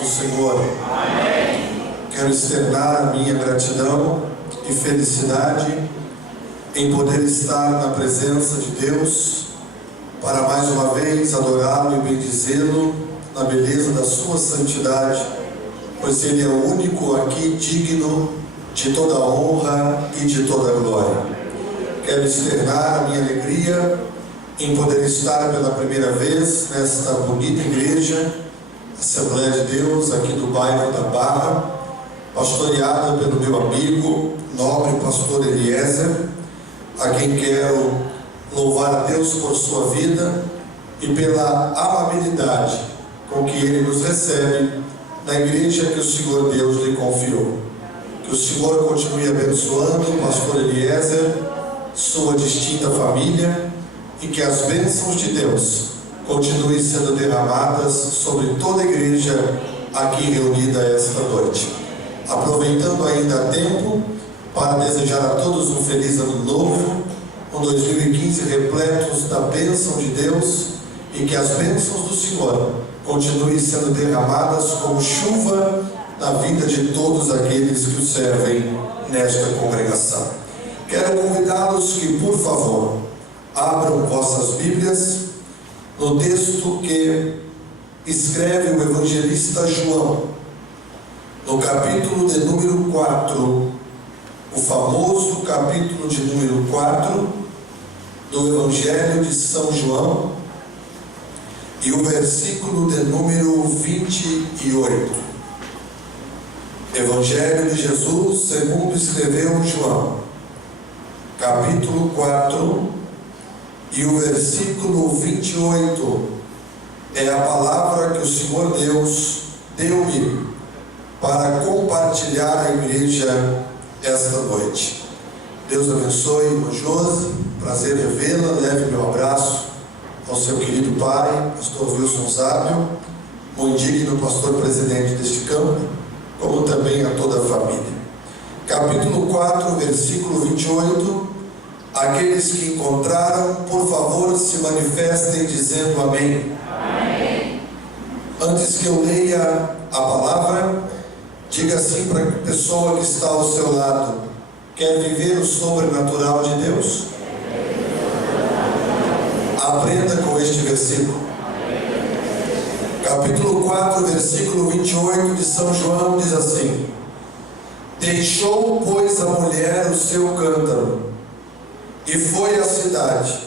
do Senhor. Amém. Quero externar a minha gratidão e felicidade em poder estar na presença de Deus para mais uma vez adorá-lo e bendizê-lo na beleza da sua santidade, pois Ele é o único aqui digno de toda honra e de toda glória. Quero externar a minha alegria em poder estar pela primeira vez nesta bonita igreja, Assembleia de Deus, aqui do bairro da Barra, pastoreada pelo meu amigo, nobre pastor Eliezer, a quem quero louvar a Deus por sua vida e pela amabilidade com que ele nos recebe na igreja que o Senhor Deus lhe confiou. Que o Senhor continue abençoando o pastor Eliezer, sua distinta família, e que as bênçãos de Deus continuem sendo derramadas sobre toda a igreja aqui reunida esta noite. Aproveitando ainda há tempo para desejar a todos um feliz ano novo, um 2015 repletos da bênção de Deus, e que as bênçãos do Senhor continuem sendo derramadas como chuva na vida de todos aqueles que o servem nesta congregação. Quero convidá-los que, por favor, abram vossas Bíblias no texto que escreve o evangelista João, no capítulo de número 4, o famoso capítulo de número 4 do Evangelho de São João, e o versículo de número 28. Evangelho de Jesus segundo escreveu João, capítulo 4, e o versículo 28 é a palavra que o Senhor Deus deu-me para compartilhar a igreja esta noite. Deus abençoe, irmã Josi, prazer revê-la, leve meu abraço ao seu querido pai, pastor Wilson Zábio, muito digno pastor presidente deste campo, como também a toda a família. Capítulo 4, versículo 28, aqueles que encontraram, por favor, se manifestem dizendo amém. Amém. Antes que eu leia a palavra, diga assim para a pessoa que está ao seu lado: quer viver o sobrenatural de Deus? Aprenda com este versículo. Capítulo 4, versículo 28 de São João diz assim: deixou, pois, a mulher o seu cântaro e foi à cidade,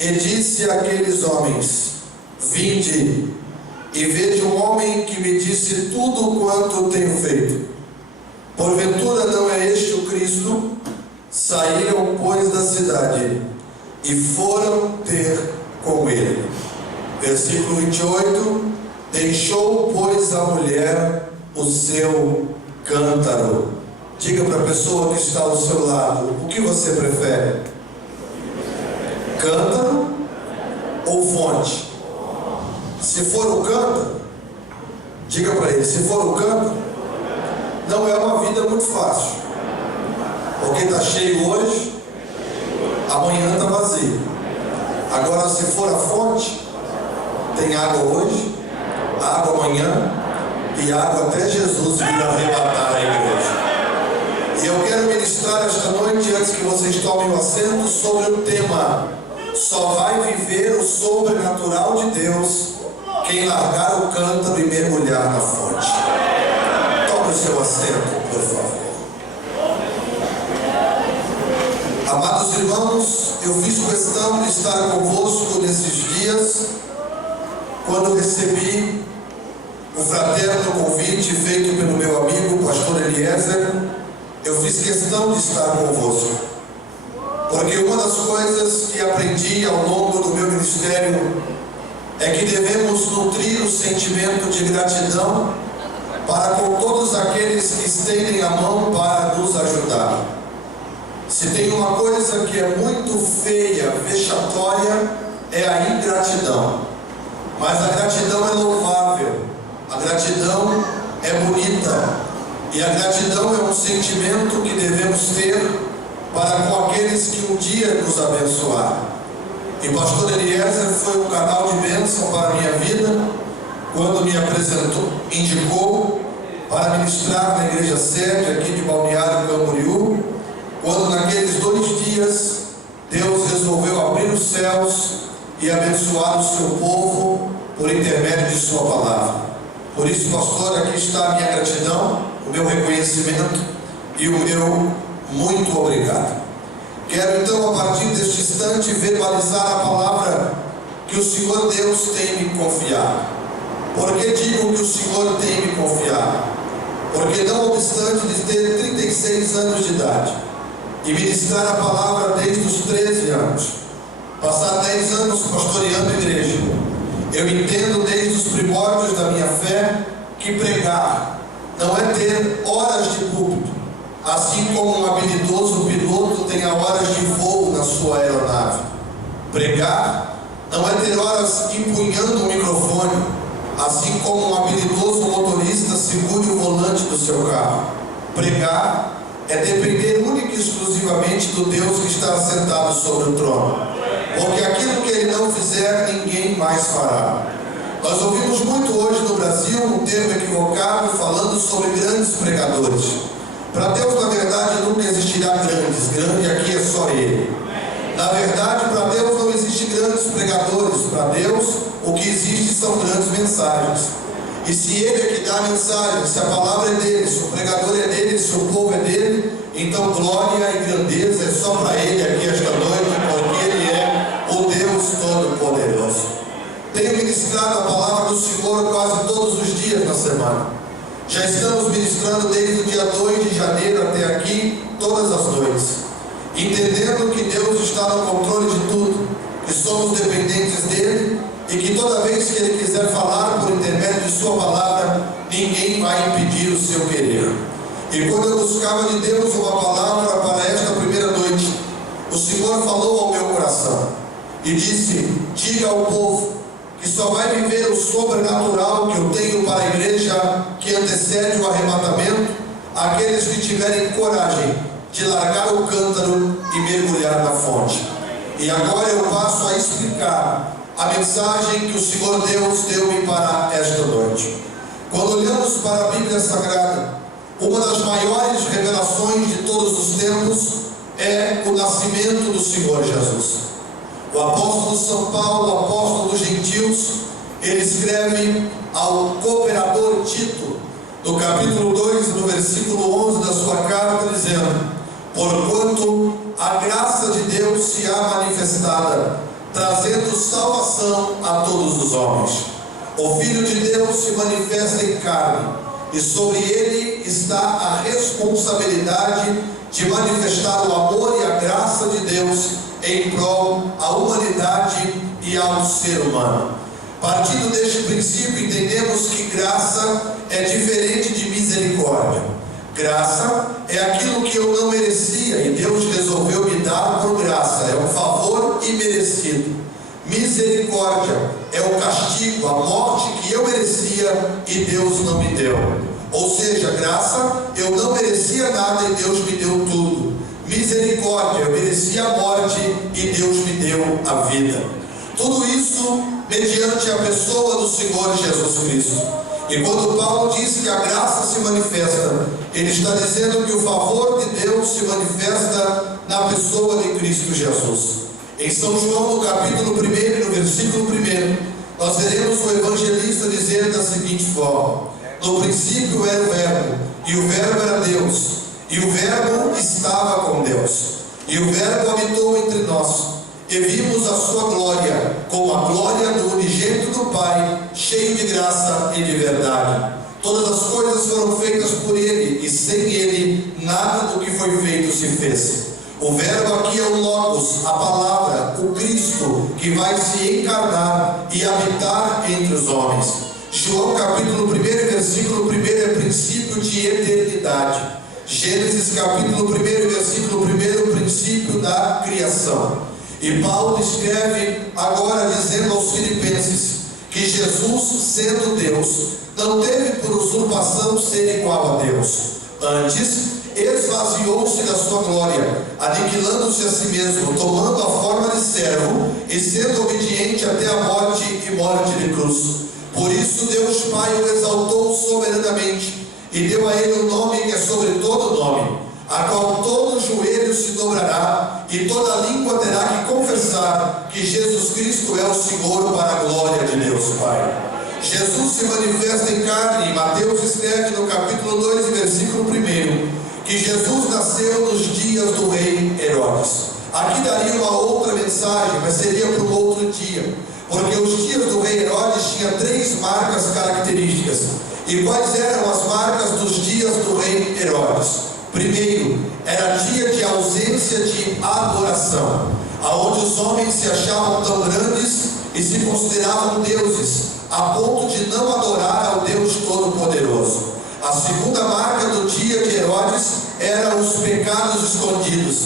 e disse àqueles homens: vinde e veja um homem que me disse tudo quanto tenho feito. Porventura não é este o Cristo? Saíram, pois, da cidade e foram ter com ele. Versículo 28, deixou, pois, a mulher o seu cântaro. Diga para a pessoa que está ao seu lado: o que você prefere? Cântaro ou fonte? Se for o cântaro, diga para ele: se for o cântaro, não é uma vida muito fácil, porque está cheio hoje, amanhã está vazio. Agora, se for a fonte, tem água hoje, água amanhã e água até Jesus vir arrebatar a igreja. E eu quero ministrar esta noite, antes que vocês tomem o assento, sobre o tema: só vai viver o sobrenatural de Deus quem largar o cântaro e mergulhar na fonte. Tome o seu assento, por favor. Amados irmãos, eu fiz questão de estar convosco nesses dias, quando recebi o fraterno convite feito pelo meu amigo, pastor Eliezer. Eu fiz questão de estar convosco, porque uma das coisas que aprendi ao longo do meu ministério é que devemos nutrir o sentimento de gratidão para com todos aqueles que estendem a mão para nos ajudar. Se tem uma coisa que é muito feia, vexatória, é a ingratidão. Mas a gratidão é louvável, a gratidão é bonita, e a gratidão é um sentimento que devemos ter para com aqueles que um dia nos abençoaram. E pastor Eliezer foi um canal de bênção para a minha vida, quando me indicou para ministrar na igreja sede aqui de Balneário Camboriú, quando naqueles 2 dias Deus resolveu abrir os céus e abençoar o seu povo por intermédio de sua palavra. Por isso, pastor, aqui está a minha gratidão, o meu reconhecimento e o meu muito obrigado. Quero então, a partir deste instante, verbalizar a palavra que o Senhor Deus tem me confiado. Por que digo que o Senhor tem me confiado? Porque não obstante de ter 36 anos de idade e ministrar a palavra desde os 13 anos, passar 10 anos pastoreando a igreja, eu entendo desde os primórdios da minha fé que pregar não é ter horas de púlpito, assim como um habilidoso piloto tem horas de voo na sua aeronave. Pregar não é ter horas empunhando o microfone, assim como um habilidoso motorista segure o volante do seu carro. Pregar é depender única e exclusivamente do Deus que está assentado sobre o trono, porque aquilo que Ele não fizer, ninguém mais fará. Nós ouvimos muito hoje no Brasil um termo equivocado falando sobre grandes pregadores. Para Deus, na verdade, nunca existirá grandes. Grande aqui é só Ele. Na verdade, para Deus não existe grandes pregadores. Para Deus, o que existe são grandes mensagens. E se Ele é que dá a mensagem, se a palavra é dele, se o pregador é dele, se o povo é dele, então glória e grandeza é só para Ele aqui esta noite, porque Ele é o Deus Todo-Poderoso. Tenho ministrado a palavra do Senhor quase todos os dias na semana. Já estamos ministrando desde o dia 2 de janeiro até aqui, todas as noites, entendendo que Deus está no controle de tudo, que somos dependentes dEle e que toda vez que Ele quiser falar por intermédio de sua palavra, ninguém vai impedir o seu querer. E quando eu buscava de Deus uma palavra para esta primeira noite, o Senhor falou ao meu coração e disse: diga ao povo que só vai viver o sobrenatural que eu tenho para a igreja que antecede o arrebatamento aqueles que tiverem coragem de largar o cântaro e mergulhar na fonte. E agora eu passo a explicar a mensagem que o Senhor Deus deu-me para esta noite. Quando olhamos para a Bíblia Sagrada, uma das maiores revelações de todos os tempos é o nascimento do Senhor Jesus. O apóstolo São Paulo, o apóstolo dos gentios, ele escreve ao cooperador Tito, no capítulo 2, no versículo 11 da sua carta, dizendo: porquanto a graça de Deus se há manifestada, trazendo salvação a todos os homens. O Filho de Deus se manifesta em carne, e sobre ele está a responsabilidade de manifestar o amor e a graça de Deus em prol à humanidade e ao ser humano. Partindo deste princípio, entendemos que graça é diferente de misericórdia. Graça é aquilo que eu não merecia e Deus resolveu me dar por graça, é um favor imerecido. Misericórdia é o castigo, a morte que eu merecia e Deus não me deu. Ou seja, graça, eu não merecia nada e Deus me deu tudo. Misericórdia, eu merecia a morte e Deus me deu a vida. Tudo isso mediante a pessoa do Senhor Jesus Cristo. E quando Paulo diz que a graça se manifesta, ele está dizendo que o favor de Deus se manifesta na pessoa de Cristo Jesus. Em São João, no capítulo 1, no versículo 1, nós veremos o evangelista dizer da seguinte forma: no princípio era o Verbo, e o Verbo era Deus, e o Verbo estava com Deus, e o Verbo habitou entre nós, e vimos a sua glória, como a glória do unigênito do Pai, cheio de graça e de verdade. Todas as coisas foram feitas por Ele, e sem Ele, nada do que foi feito se fez. O Verbo aqui é o Logos, a palavra, o Cristo, que vai se encarnar e habitar entre os homens. João capítulo 1, versículo 1 é princípio de eternidade. Gênesis capítulo 1, versículo 1, o princípio da criação. E Paulo escreve agora dizendo aos Filipenses que Jesus, sendo Deus, não teve por usurpação ser igual a Deus. Antes, esvaziou-se da sua glória, aniquilando-se a si mesmo, tomando a forma de servo e sendo obediente até a morte e morte de cruz. Por isso Deus Pai o exaltou soberanamente e deu a ele o nome que é sobre todo nome, a qual todo joelho se dobrará e toda língua terá que confessar que Jesus Cristo é o Senhor, para a glória de Deus Pai. Jesus se manifesta em carne, e Mateus escreve no capítulo 2, versículo 1, que Jesus nasceu nos dias do rei Herodes. Aqui daria uma outra mensagem, mas seria para um outro dia, porque os dias do rei Herodes tinham 3 marcas características. E quais eram as marcas dos dias do rei Herodes? Primeiro, era dia de ausência de adoração, aonde os homens se achavam tão grandes e se consideravam deuses, a ponto de não adorar ao Deus Todo-Poderoso. A segunda marca do dia de Herodes era os pecados escondidos,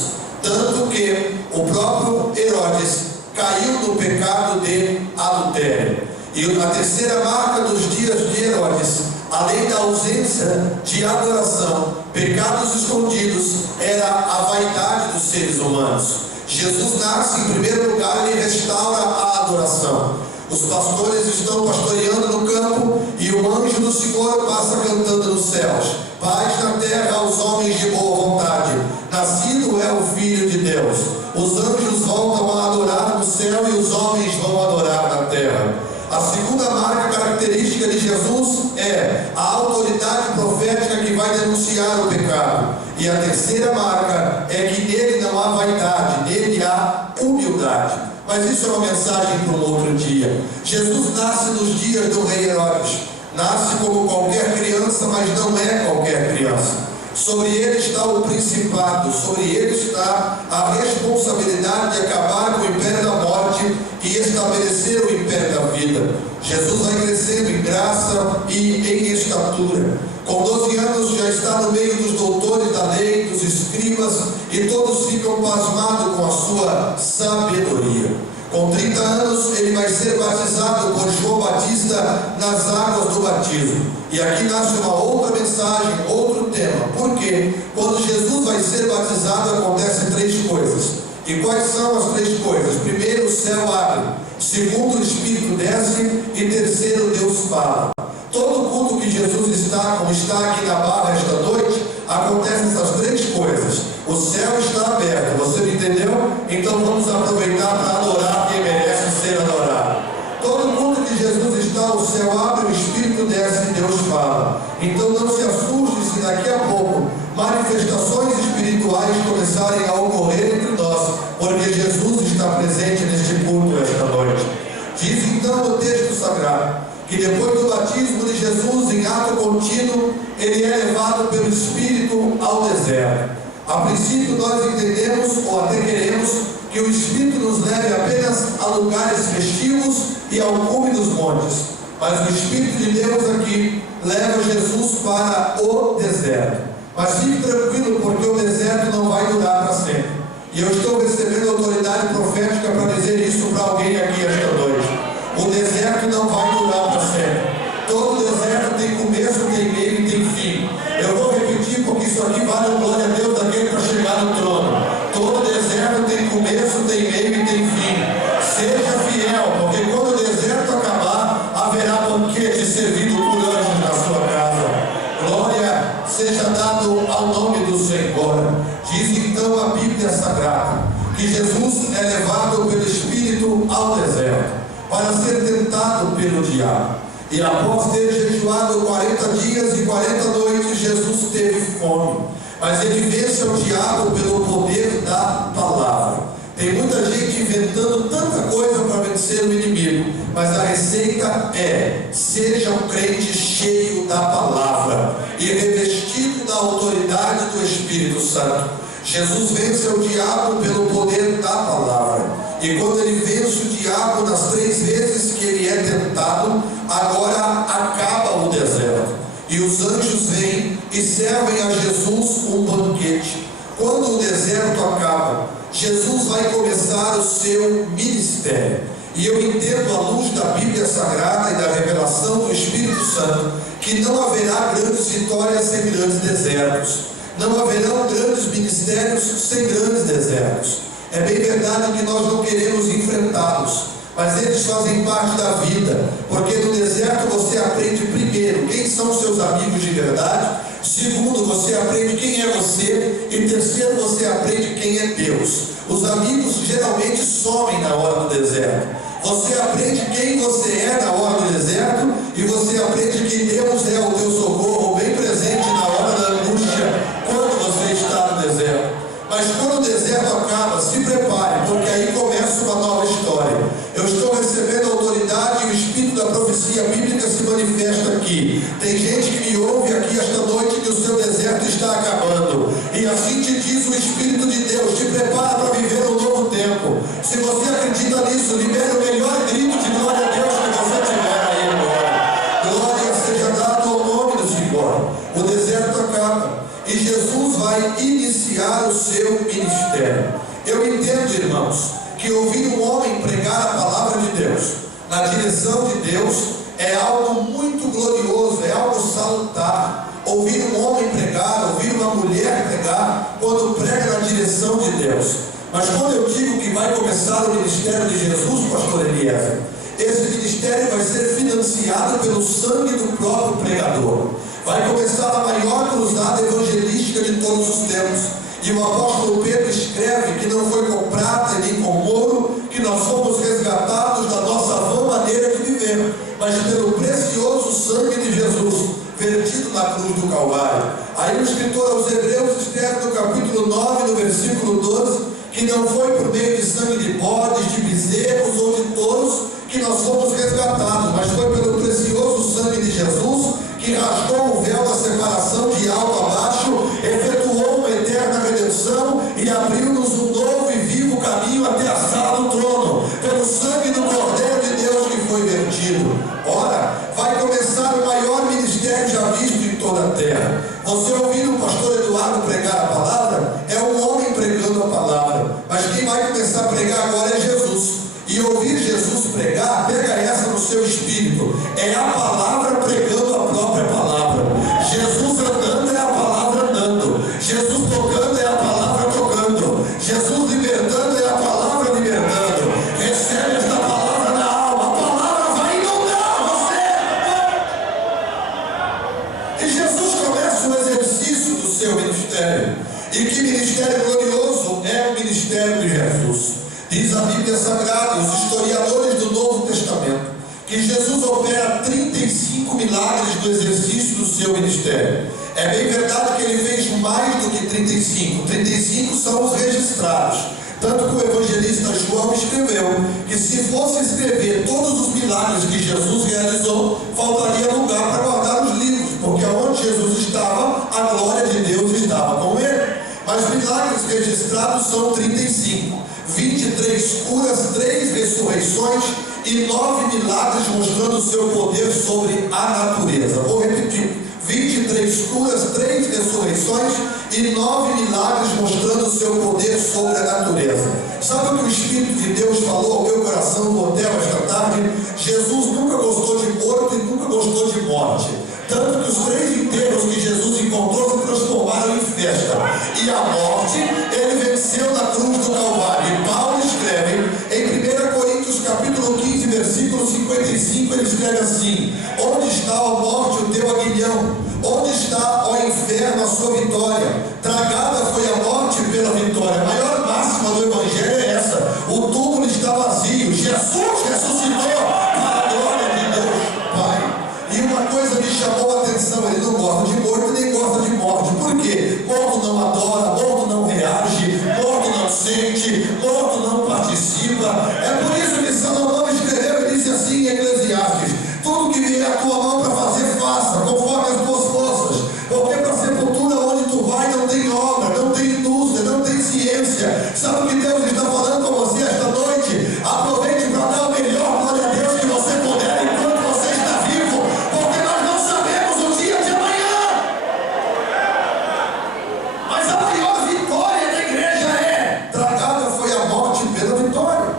tanto que o próprio Herodes caiu no pecado de adultério. E a terceira marca dos dias de Herodes, além da ausência de adoração, pecados escondidos, era a vaidade dos seres humanos. Jesus nasce, em primeiro lugar, ele restaura a adoração. Os pastores estão pastoreando no campo e o anjo do Senhor passa cantando nos céus: paz na terra aos homens de boa vontade, nascido é o Filho de Deus. Os anjos voltam a adorar no céu e os homens vão adorar na terra. A segunda marca característica de Jesus é a autoridade profética que vai denunciar o pecado. E a terceira marca é que nele não há vaidade, nele há humildade. Mas isso é uma mensagem para um outro dia. Jesus nasce nos dias do rei Herodes. Nasce como qualquer criança, mas não é qualquer criança. Sobre ele está o principado, sobre ele está a responsabilidade de acabar com o império da morte e estabelecer o império da vida. Jesus vai crescendo em graça e em estatura. Com 12 anos já está no meio dos doutores da lei, dos escribas, e todos ficam pasmados com a sua sabedoria. Com 30 anos ele vai ser batizado por João Batista nas águas do batismo. E aqui nasce uma outra mensagem, outro tema. Porque quando Jesus vai ser batizado acontecem 3 coisas. E quais são as 3 coisas? Primeiro, o céu abre. Segundo, o Espírito desce. E terceiro, Deus fala. Todo culto que Jesus está, como está aqui na Barra esta noite, acontecem essas 3 coisas. O céu está aberto, você me entendeu? Então vamos aproveitar para adorar quem merece ser adorado. Todo culto que Jesus está, o céu abre, o Espírito desce e Deus fala. Então não se assuste se daqui a pouco manifestações espirituais começarem a ocorrer entre nós, porque Jesus está presente neste culto esta noite. Diz então o texto sagrado que depois do batismo de Jesus em ato contínuo, ele é levado pelo Espírito ao deserto. A princípio nós entendemos, ou até queremos, que o Espírito nos leve apenas a lugares festivos e ao cume dos montes. Mas o Espírito de Deus aqui leva Jesus para o deserto. Mas fique tranquilo, porque o deserto não vai durar para sempre. E eu estou recebendo autoridade profética para dizer isso para alguém aqui esta noite. O deserto não vai durar para sempre. Todo deserto tem começo, tem meio e tem fim. Eu vou repetir porque isso aqui vale a glória a Deus daquele para chegar no trono. Todo deserto tem começo, tem meio e tem fim. Seja fiel, porque quando o deserto acabar, haverá banquete servido por anjos na sua casa. Glória seja dado ao nome do Senhor. Diz então a Bíblia Sagrada que Jesus é levado pelo Espírito ao deserto para ser tentado pelo diabo. E após ter jejuado 40 dias e 40 noites, Jesus teve fome. Mas ele vence o diabo pelo poder da palavra. Tem muita gente inventando tanta coisa para vencer o inimigo, mas a receita é: seja um crente cheio da palavra e revestido da autoridade do Espírito Santo. Jesus vence o diabo pelo poder da palavra. E quando ele vence o diabo nas 3 vezes que ele é tentado, agora acaba o deserto. E os anjos vêm e servem a Jesus um banquete. Quando o deserto acaba, Jesus vai começar o seu ministério. E eu entendo, à luz da Bíblia Sagrada e da revelação do Espírito Santo, que não haverá grandes vitórias sem grandes desertos. Não haverão grandes ministérios sem grandes desertos. É bem verdade que nós não queremos enfrentá-los, mas eles fazem parte da vida, porque no deserto você aprende primeiro quem são seus amigos de verdade, segundo, você aprende quem é você, e terceiro, você aprende quem é Deus. Os amigos geralmente somem na hora do deserto. Você aprende quem você é na hora do deserto, e você aprende que Deus é o teu socorro bem presente na hora da angústia, quando você está no deserto. Mas quando o deserto acaba, se prepare, porque aí começa uma nova história. Eu estou recebendo autoridade e o espírito da profecia bíblica se manifesta aqui. Tem gente que me ouve aqui esta noite que o seu deserto está acabando. E assim te diz o Espírito de Deus, te prepara para viver um novo tempo. Se você acredita nisso, libere o melhor grito de glória a Deus que você tiver aí agora. Glória seja dada ao nome do Senhor. O deserto acaba e Jesus vai iniciar o seu ministério. Eu entendo, irmãos, que ouvir um homem pregar a palavra de Deus na direção de Deus é algo muito glorioso, é algo salutar. Ouvir um homem pregar, ouvir uma mulher pregar, quando prega na direção de Deus. Mas quando eu digo que vai começar o ministério de Jesus, pastor Eliezer, esse ministério vai ser financiado pelo sangue do próprio pregador. Vai começar a maior cruzada evangelística de todos os tempos. E o apóstolo Pedro escreve que não foi com prata nem com ouro que nós fomos resgatados da nossa vã maneira de viver, mas pelo precioso sangue de Jesus, vertido na cruz do Calvário. Aí o escritor aos Hebreus escreve no capítulo 9, no versículo 12, que não foi por meio de sangue de bodes, de bezerros ou de touros que nós fomos resgatados, mas foi pelo precioso sangue de Jesus, que rasgou o véu da separação de alto a baixo, efetuou uma eterna redenção e abriu-nos um novo e vivo caminho até a sala do trono, pelo sangue do Cordeiro de Deus que foi vertido. Ora, vai começar o maior ministério já visto em toda a terra. Você ouvindo o pastor Eduardo pregar a palavra, é um homem pregando a palavra, mas quem vai começar a pregar agora é Jesus. E ouvir Jesus pregar, pega essa no seu espírito, é a palavra pregando a própria palavra. Jesus andando é a palavra andando, Jesus tocando é a palavra tocando, Jesus libertando é a palavra libertando. Recebe esta palavra na alma, a palavra vai inundar você. E Jesus começa o exercício do seu ministério. E que ministério glorioso é o ministério de Jesus. Diz a Bíblia Sagrada, os historiadores do Novo Testamento, que Jesus opera 35 milagres no exercício do seu ministério. É bem verdade que ele fez mais do que 35. 35 são os registrados. Tanto que o evangelista João escreveu que se fosse escrever todos os milagres que Jesus realizou, faltaria lugar para guardar os livros, porque onde Jesus estava, a glória de Deus estava com ele. Mas milagres registrados são 35. 23 curas, 3 ressurreições e 9 milagres mostrando o seu poder sobre a natureza. Vou repetir: 23 curas, 3 ressurreições e 9 milagres mostrando o seu poder sobre a natureza. Sabe o que o Espírito de Deus falou ao meu coração no hotel esta tarde? Jesus nunca gostou de morto e nunca gostou de morte. Tanto que os 3 enterros que Jesus encontrou se transformaram em festa. E a morte, ele venceu na cruz do Calvário. E Paulo escreve em 1 Coríntios capítulo 15, versículo 55, ele escreve assim: onde está, ó morte, o teu aguilhão? Onde está, ó inferno, a sua vitória? Tragada foi a morte pela vitória. A maior máxima do Evangelho é essa: o túmulo está vazio, Jesus ressuscitou para a glória de Deus Pai. E uma coisa me chamou a atenção: ele não gosta de morto nem gosta de morte. Por quê? Morto não adora, morto não reage, morto não sente, morto não participa. É por isso que Salomão escreveu e disse assim em Eclesiastes: tudo que vier à tua mão para fazer, faça, conforme as tuas forças, porque para a sepultura onde tu vai não tem obra, não tem indústria, não tem ciência. Sabe o que Deus está falando com você esta noite? Aproveite para dar o melhor, glória a Deus, que você puder enquanto você está vivo, porque nós não sabemos o dia de amanhã. Mas a maior vitória da igreja é: tragada foi a morte pela vitória.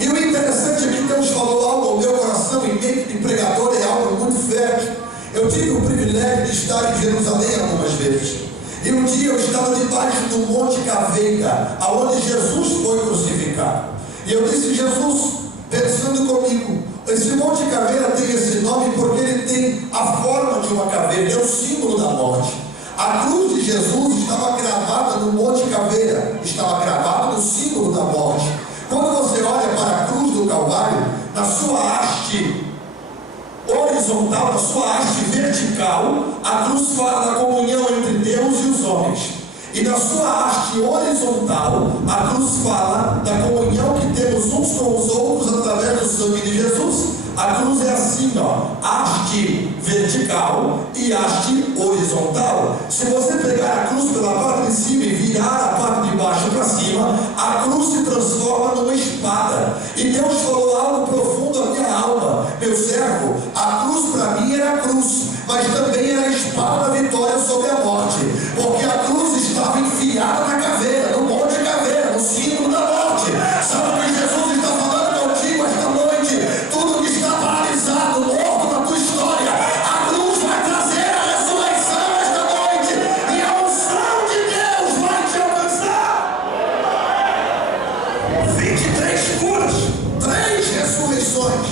E o interessante é que Deus falou algo ao meu coração em mente de pregador, é algo muito fértil. Eu tive o privilégio de estar em Jerusalém algumas vezes. E um dia eu estava debaixo do Monte Caveira, aonde Jesus foi crucificado. E eu disse: Jesus, pensando pensando comigo, esse monte de caveira tem esse nome porque ele tem a forma de uma caveira, é o símbolo da morte. A cruz de Jesus estava gravada no monte de caveira, estava gravada no símbolo da morte. Quando você olha para a cruz do Calvário, na sua haste horizontal, na sua haste vertical, a cruz fala da comunhão entre Deus e os homens. E na sua haste horizontal, a cruz fala da comunhão que temos uns com os outros através do sangue de Jesus. A cruz é assim, ó, haste vertical e haste horizontal. Se você pegar a cruz pela parte de cima e virar a parte de baixo para cima, a cruz se transforma numa espada. E Deus falou algo profundo à minha alma: meu servo, a cruz para mim era a cruz, mas também era a espada da vitória sobre a morte, porque a cruz estava enfiada na caveira, no monte de caveira, no símbolo da morte. Sabe o que Jesus está falando contigo esta noite? Tudo que está paralisado, morto na tua história, a cruz vai trazer a ressurreição esta noite, e a unção de Deus vai te alcançar. 23 curas, 3 ressurreições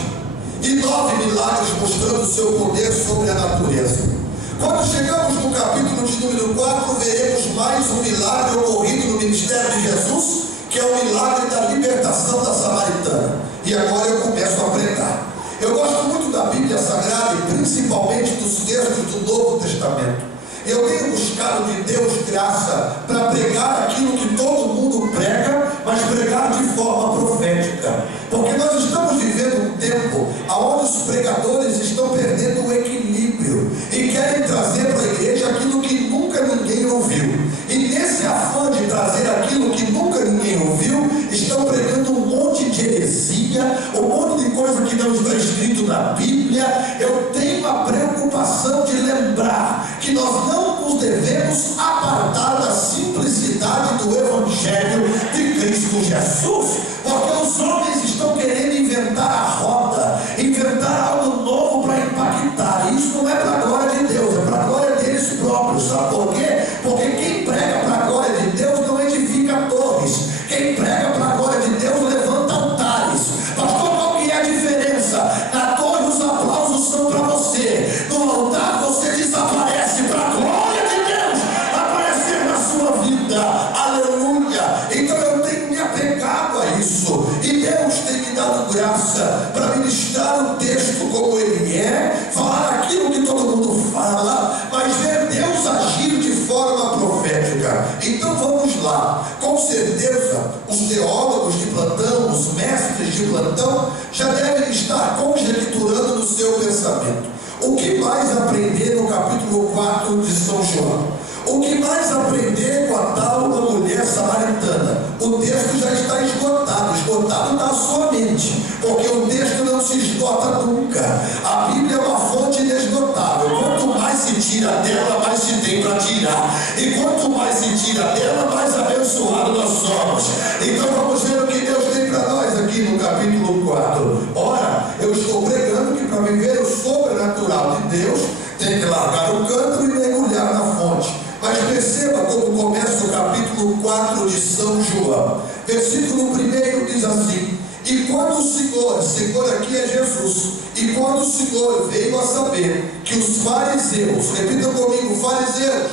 e 9 milagres mostrando o seu poder sobre a natureza. Quando chegamos no capítulo de número 4, veremos mais um milagre ocorrido no ministério de Jesus, que é o milagre da libertação da samaritana. E agora eu começo a pregar. Eu gosto muito da Bíblia Sagrada e principalmente dos textos do Novo Testamento. Eu tenho buscado de Deus graça para pregar aquilo que todo mundo prega, mas pregar de forma profética. Porque nós estamos vivendo um tempo onde os pregadores estão perdendo o equilíbrio e querem trazer para a igreja aquilo que nunca ninguém ouviu. E nesse afã de trazer aquilo que nunca ninguém ouviu, estão pregando um monte de heresia, um monte de coisa que não está escrito na Bíblia. Eu tenho a preocupação de lembrar que nós não nos devemos apartar da simplicidade do Evangelho de Cristo Jesus, porque os homens estão querendo inventar a roda, inventar algo novo para impactar. Isso não é para a glória de Deus, é para a glória deles próprios. Sabe por quê? Porque quem prega para a glória de Deus não edifica torres. Quem prega para a glória de Deus levanta altares. Pastor, qual que é a diferença? Na torre os aplausos são para você, no altar você desaparece para a glória de Deus aparecer na sua vida. Aleluia! Então eu tenho me apegado a isso, e Deus tem me dado graça para ministrar o texto como ele é, falar aquilo que todo mundo fala, mas ver Deus agir de forma profética. Então vamos lá. Com certeza os teólogos de plantão, os mestres de plantão já devem estar conjecturando no seu pensamento: o que mais aprender no capítulo 4 de São João? O que mais aprender com a tal da mulher samaritana? O texto já está esgotado na sua mente, porque o texto não se esgota nunca. A Bíblia é uma fonte inesgotável. Quanto mais se tira dela, mais se tem para tirar. E quanto mais se tira dela, mais abençoado nós somos. Então vamos ver o que Deus tem para nós aqui no capítulo 4. Ora, eu estou pregando que para viver o sobrenatural de Deus, tem que largar o cântaro e mergulhar na fonte. Mas perceba como começa o capítulo 4 de São João. Versículo 1 diz assim: e quando o Senhor aqui é Jesus, e quando o Senhor veio a saber que os fariseus, repitam comigo, fariseus,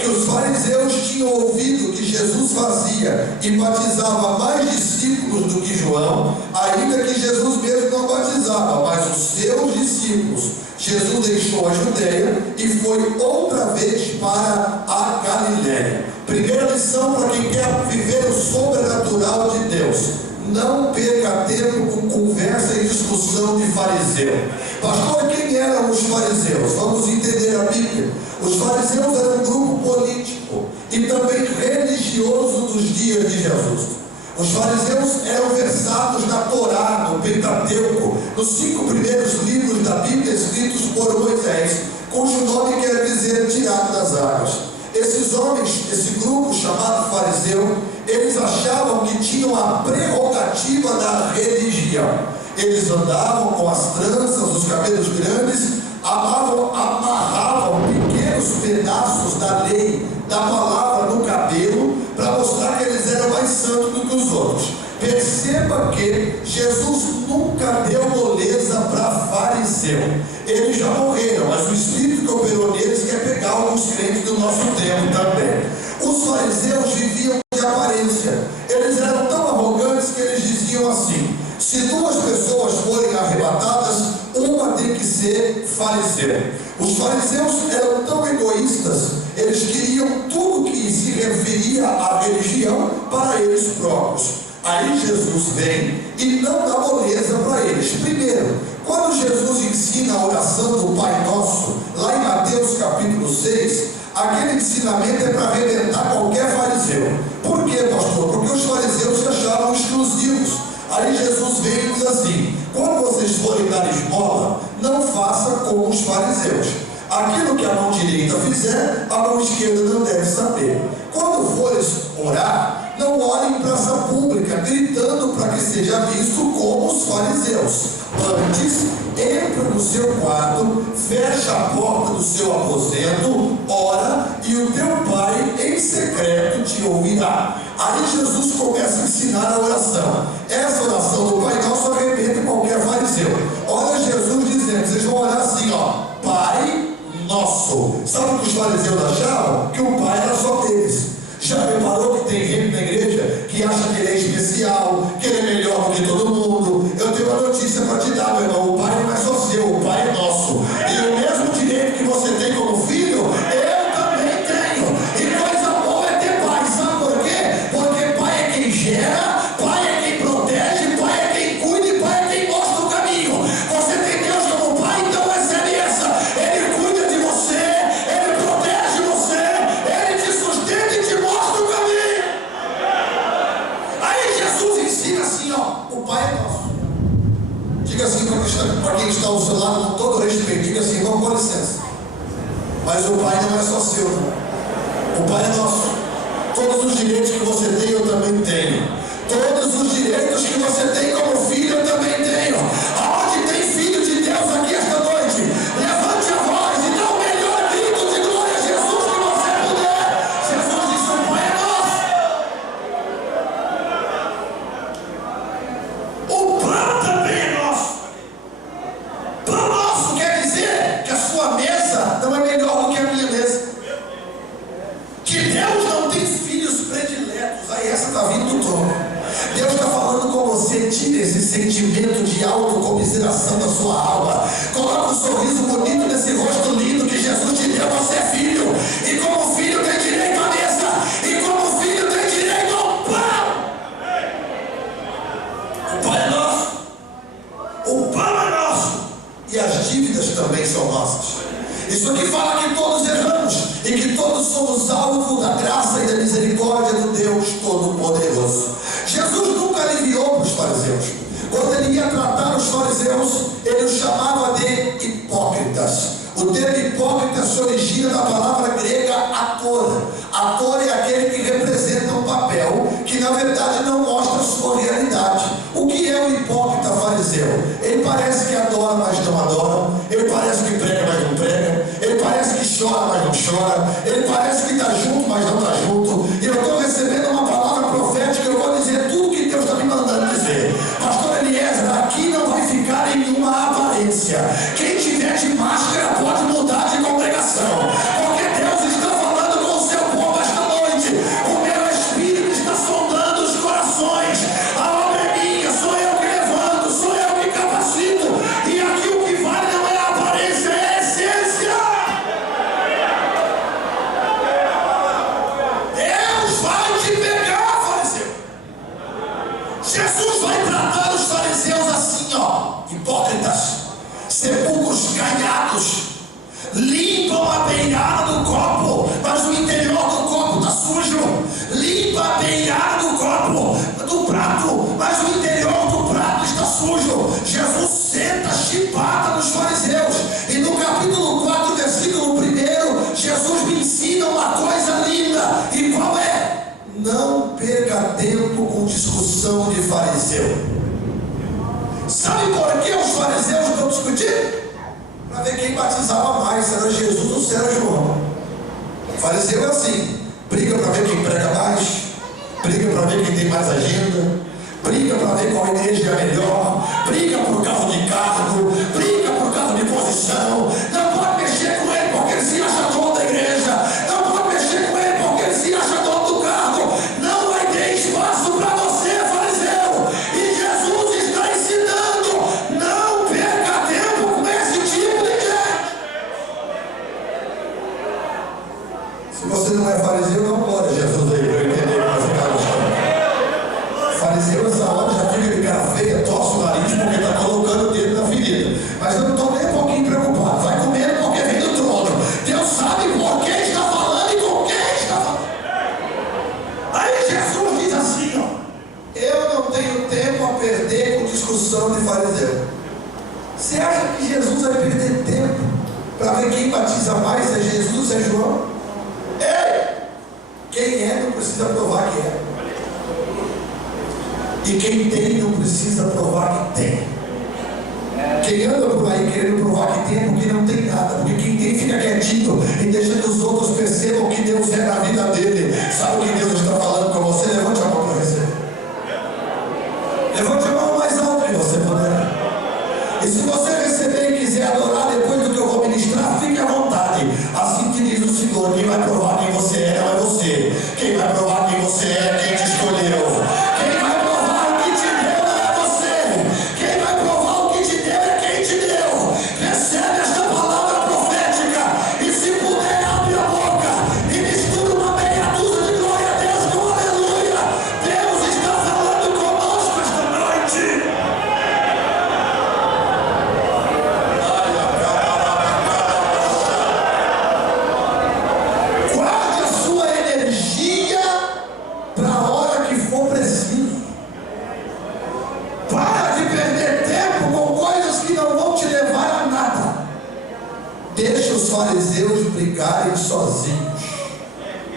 que os fariseus tinham ouvido que Jesus fazia e batizava mais discípulos do que João, ainda que Jesus mesmo não batizava, mas os seus discípulos, Jesus deixou a Judeia e foi outra vez para a Galiléia. Primeira lição para quem quer viver o sobrenatural de Deus: não perca tempo com conversa e discussão de fariseu. Pastor, quem eram os fariseus? Vamos entender a Bíblia. Os fariseus eram um grupo político e também religioso dos dias de Jesus. Os fariseus eram versados na Torá, no Pentateuco, nos 5 primeiros livros da Bíblia escritos por Moisés, cujo nome quer dizer tirado das águas. Esses homens, esse grupo chamado fariseu, eles achavam que tinham a prerrogativa da religião. Eles andavam com as tranças, os cabelos grandes, amarravam pequenos pedaços da lei, da palavra no cabelo, para mostrar que eles eram mais santos do que os outros. Perceba que Jesus nunca deu moleza para fariseu. Eles já morreram, mas o espírito que operou neles quer pegar alguns crentes do nosso tempo também. Os fariseus viviam de aparência. Eles eram tão arrogantes que eles diziam assim: se duas pessoas forem arrebatadas, uma tem que ser fariseu. Os fariseus eram tão egoístas, eles queriam tudo que se referia à religião para eles próprios. Aí Jesus vem e não dá moleza para eles. Primeiro, quando Jesus ensina a oração do Pai Nosso, lá em Mateus capítulo 6, aquele ensinamento é para arrebentar qualquer fariseu. Por quê, pastor? Porque os fariseus se achavam exclusivos. Aí Jesus vem e diz assim: quando vocês forem dar esmola, não faça como os fariseus. Aquilo que a mão direita fizer, a mão esquerda não deve saber. Quando fores orar, não ore em praça pública, gritando para que seja visto como os fariseus. Antes, entra no seu quarto, fecha a porta do seu aposento, ora, e o teu Pai em secreto te ouvirá. Aí Jesus começa a ensinar a oração. Essa oração do Pai Nosso arrebenta qualquer fariseu. Olha Jesus dizendo, vocês vão orar assim, ó: Pai Nosso. Sabe o que os fariseus achavam? Que o Pai era só deles. Já reparou que tem gente na igreja que acha que ele é especial, que ele é melhor do que todo mundo? Eu tenho uma notícia para te dar, meu irmão: o Pai não é só seu, o Pai é nosso. E o mesmo direito que você tem como filho, eu também tenho. E coisa boa é ter pai. Sabe por quê? Porque pai é quem gera, pai é quem protege, pai é quem cuida e pai é quem mostra o caminho. Você tem Deus como pai, então recebe essa. Ele cuida de você, ele protege você, ele te sustenta e te mostra o caminho. Aí Jesus ensina assim, ó: o Pai é nosso. Diga assim para quem está ao seu lado, com todo respeito, diga assim: irmão, com licença, mas o Pai não é só seu, não. O Pai é nosso. Todos os direitos que você tem, eu também tenho. Todos os direitos que você tem como filho, eu também tenho. Aonde tem filho de Deus aqui esta noite, levante a voz e dá o melhor grito de glória a Jesus que você puder. Jesus disse: o Pai é nosso. O pão também é nosso. Pão nosso quer dizer que a sua mesa não é melhor do que a minha mesa. Que Deus não tem filhos prediletos. Aí essa está vindo do trono. Deus está falando com você: tire esse sentimento de autocomiseração da sua alma. Coloca um sorriso bonito nesse rosto lindo que Jesus te deu. Você é filho, e como filho tem direito à mesa, e como filho tem direito ao pão. O pão é nosso. O pão é nosso. E as dívidas também são nossas. Isso aqui fala que todos erramos e que todos somos alvo da graça e da misericórdia do Deus Todo-Poderoso. Jesus nunca aliviou para os fariseus. Quando ele ia tratar os fariseus, ele os chamava de hipócritas. O termo hipócrita se origina da palavra grega ator. Ator é aquele que representa um papel que na verdade não mostra a sua realidade. O que é o hipócrita fariseu? Ele parece que adora, mas não adora. Ele parece que prega, mas não prega. Ele parece que chora, mas não chora. Ele parece que está junto, mas não está junto. E eu estou recebendo uma palavra profética. Eu vou dizer tudo que Deus está me mandando dizer. Pastor Eliezer, aqui não vai ficar em nenhuma aparência. Quem tiver de máscara pode mudar de congregação, porque Deus está falando com o seu povo esta noite. O meu Espírito está sondando os corações. A obra é minha, sou eu que levanto, sou eu que capacito. E aqui o que vale não é a aparência, é a essência. Deus vai te pegar, fariseu. Jesus vai tratar os fariseus assim, ó: hipócritas, sepulcros caiados, limpam a beirada do copo, mas o interior do copo está sujo. Limpa a beirada do copo, do prato, mas o interior do prato está sujo. Jesus senta chipada nos fariseus. E no capítulo 4, versículo 1, Jesus me ensina uma coisa linda. E qual é? Não perca tempo com discussão de fariseu. Sabe por que os fariseus estão discutindo? Para ver quem batizava mais, se era Jesus ou se era João. O fariseu é assim: briga para ver quem prega mais, briga para ver quem tem mais agenda, briga para ver qual igreja é melhor, briga por causa de cargo, briga por causa de posição. Não pode mexer com ele porque ele se acha dono da igreja, não pode mexer com ele porque ele se acha dono do cargo. Não vai ter espaço para você, fariseu. E Jesus está ensinando: não perca tempo com esse tipo de gente. Se você não é fariseu, não glória a Jesus aí, para eu entender como você está gostando. Fariseu, essa hora já fica de cara feia, torce o nariz porque está colocando o dedo na ferida. Mas eu não estou nem um pouquinho preocupado. Vai comendo porque vem do trono. Deus sabe por quem está falando e com quem está falando. Aí Jesus diz assim, ó: eu não tenho tempo a perder com discussão de fariseu. Você acha que Jesus vai perder tempo para ver quem batiza mais, se é Jesus ou é João? Ei! Quem é não precisa provar que é. E quem tem não precisa provar que tem. Quem anda por aí querendo provar que tem é porque não tem nada. Porque quem tem fica quietinho e deixa que os outros percebam que Deus é na vida dele. Sabe o que Deus está falando com você? Levante a mão para receber. Levante a mão mais alto que você puder. E se você receber e quiser adorar depois do que eu vou ministrar, fique à vontade. Assim que diz o Senhor: quem vai provar quem você é não é você. Quem vai provar quem você é quem te escolheu. Quem vai provar o que te deu não é você. Quem vai provar o que te deu é quem te deu. Recebe esta palavra profética e, se puder, abre a boca e mistura uma meia dúzia de glória a Deus com aleluia. Deus está falando conosco esta noite. Guarde a sua energia para a hora que for preciso. Para de perder tempo com coisas que não vão te levar a nada. Deixa os fariseus brigarem sozinhos.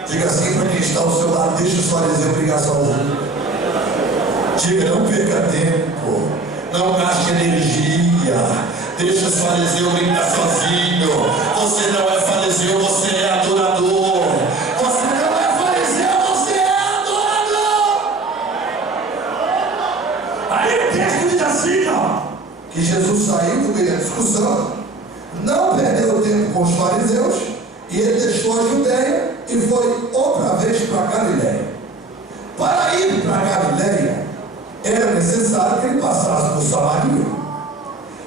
Diga assim para quem está ao seu lado: deixa os fariseus brigar sozinhos. Diga: não perca tempo, não gaste energia. Deixa os fariseus brigar sozinho. Você não é fariseu, você é adorador. Você não é fariseu, você é adorador. Aí o texto diz assim, ó, que Jesus saiu do meio da discussão, não perdeu tempo com os fariseus, e ele deixou a Judéia e foi outra vez para Galiléia. Para ir para Galiléia, era necessário que ele passasse por Samaria.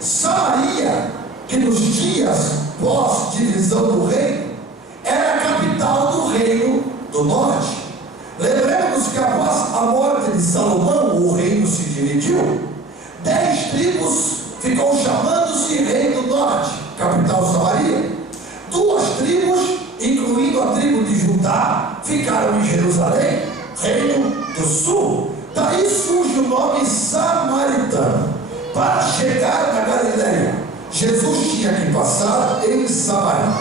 Samaria, que nos dias pós-divisão do reino, era a capital do reino do norte. Lembremos que após a morte de Salomão, o reino se dividiu. 10 tribos ficou chamando-se reino do norte, capital Samaria. 2 tribos, incluindo a tribo de Judá, ficaram em Jerusalém, reino do sul. Daí surge o nome samaritano. Para chegar na Galiléia, Jesus tinha que passar em Samaria.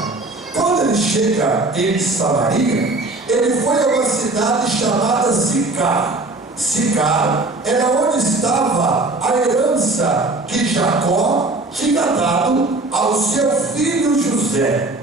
Quando ele chega em Samaria, ele foi a uma cidade chamada Sicar. Sicar era onde estava a herança que Jacó tinha dado ao seu filho José.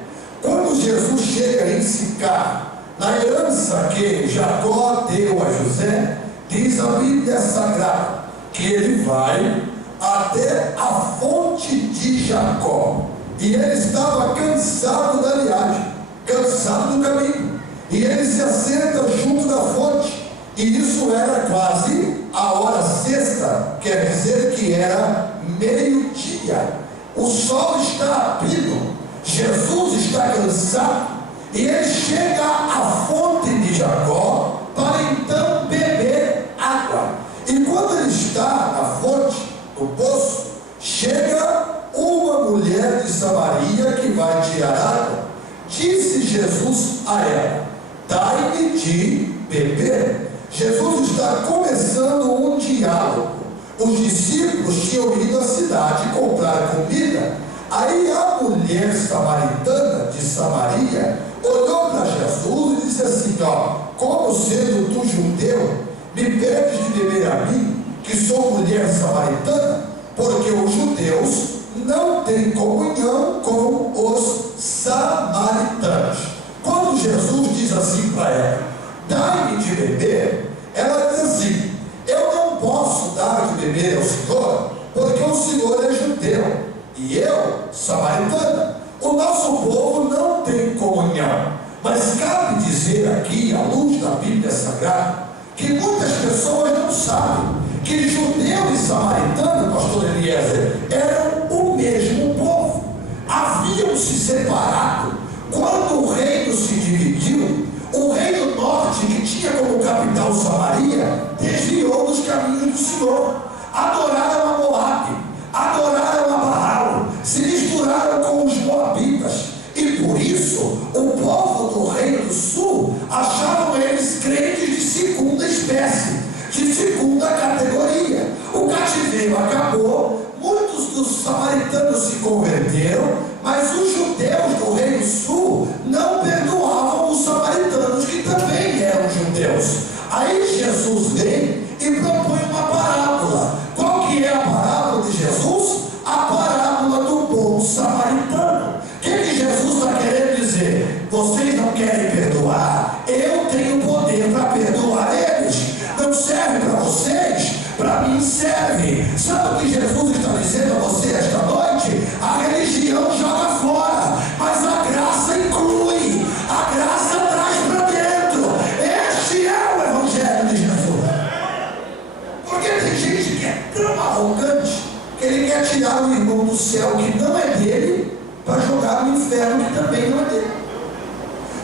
Quando Jesus chega em Sicar, na herança que Jacó deu a José, diz a Bíblia Sagrada que ele vai até a fonte de Jacó. E ele estava cansado da viagem, cansado do caminho. E ele se assenta junto da fonte. E isso era quase a hora sexta, quer dizer que era meio-dia. O sol está a pino, Jesus está cansado, e ele chega à fonte de Jacó para então beber água. E quando ele está na fonte, no poço, chega uma mulher de Samaria que vai tirar água. Disse Jesus a ela: dai-me de beber. Jesus está começando um diálogo. Os discípulos tinham ido à cidade comprar comida. Aí a mulher samaritana de Samaria olhou para Jesus e disse assim: ó, como sendo tu judeu, me pedes de beber a mim, que sou mulher samaritana? Porque os judeus não têm comunhão com os samaritanos. Quando Jesus diz assim para ela: dai-me de beber, ela diz assim: eu não posso beber ao Senhor, porque o Senhor é judeu e eu, samaritano. O nosso povo não tem comunhão. Mas cabe dizer aqui, à luz da Bíblia Sagrada, que muitas pessoas não sabem que judeu e samaritano, pastor Eliezer, eram o mesmo povo. Haviam se separado. Quando o reino se dividiu, o reino norte, que tinha como capital Samaria, desviou dos caminhos do Senhor. Adoraram a Moabe, adoraram a Baal, se misturaram com os moabitas. E por isso, o povo do reino do sul achavam eles crentes de segunda espécie, de segunda categoria. O cativeiro acabou, muitos dos samaritanos se converteram, mas os judeus do reino sul não perdoavam os samaritanos, que também eram judeus. Aí Jesus vem e propõe uma parábola. Qual que é a parábola de Jesus? A parábola do bom samaritano. O que Jesus está querendo dizer? Vocês não querem perdoar? Eu tenho poder para perdoar eles. Não serve para vocês? Para mim serve. Sabe o que Jesus está dizendo a você esta noite? A religião joga fora, mas a graça inclui. A graça traz para dentro. Este é o Evangelho de Jesus. Porque tem gente que é tão arrogante que ele quer tirar o irmão do céu que não é dele para jogar no inferno que também não é dele.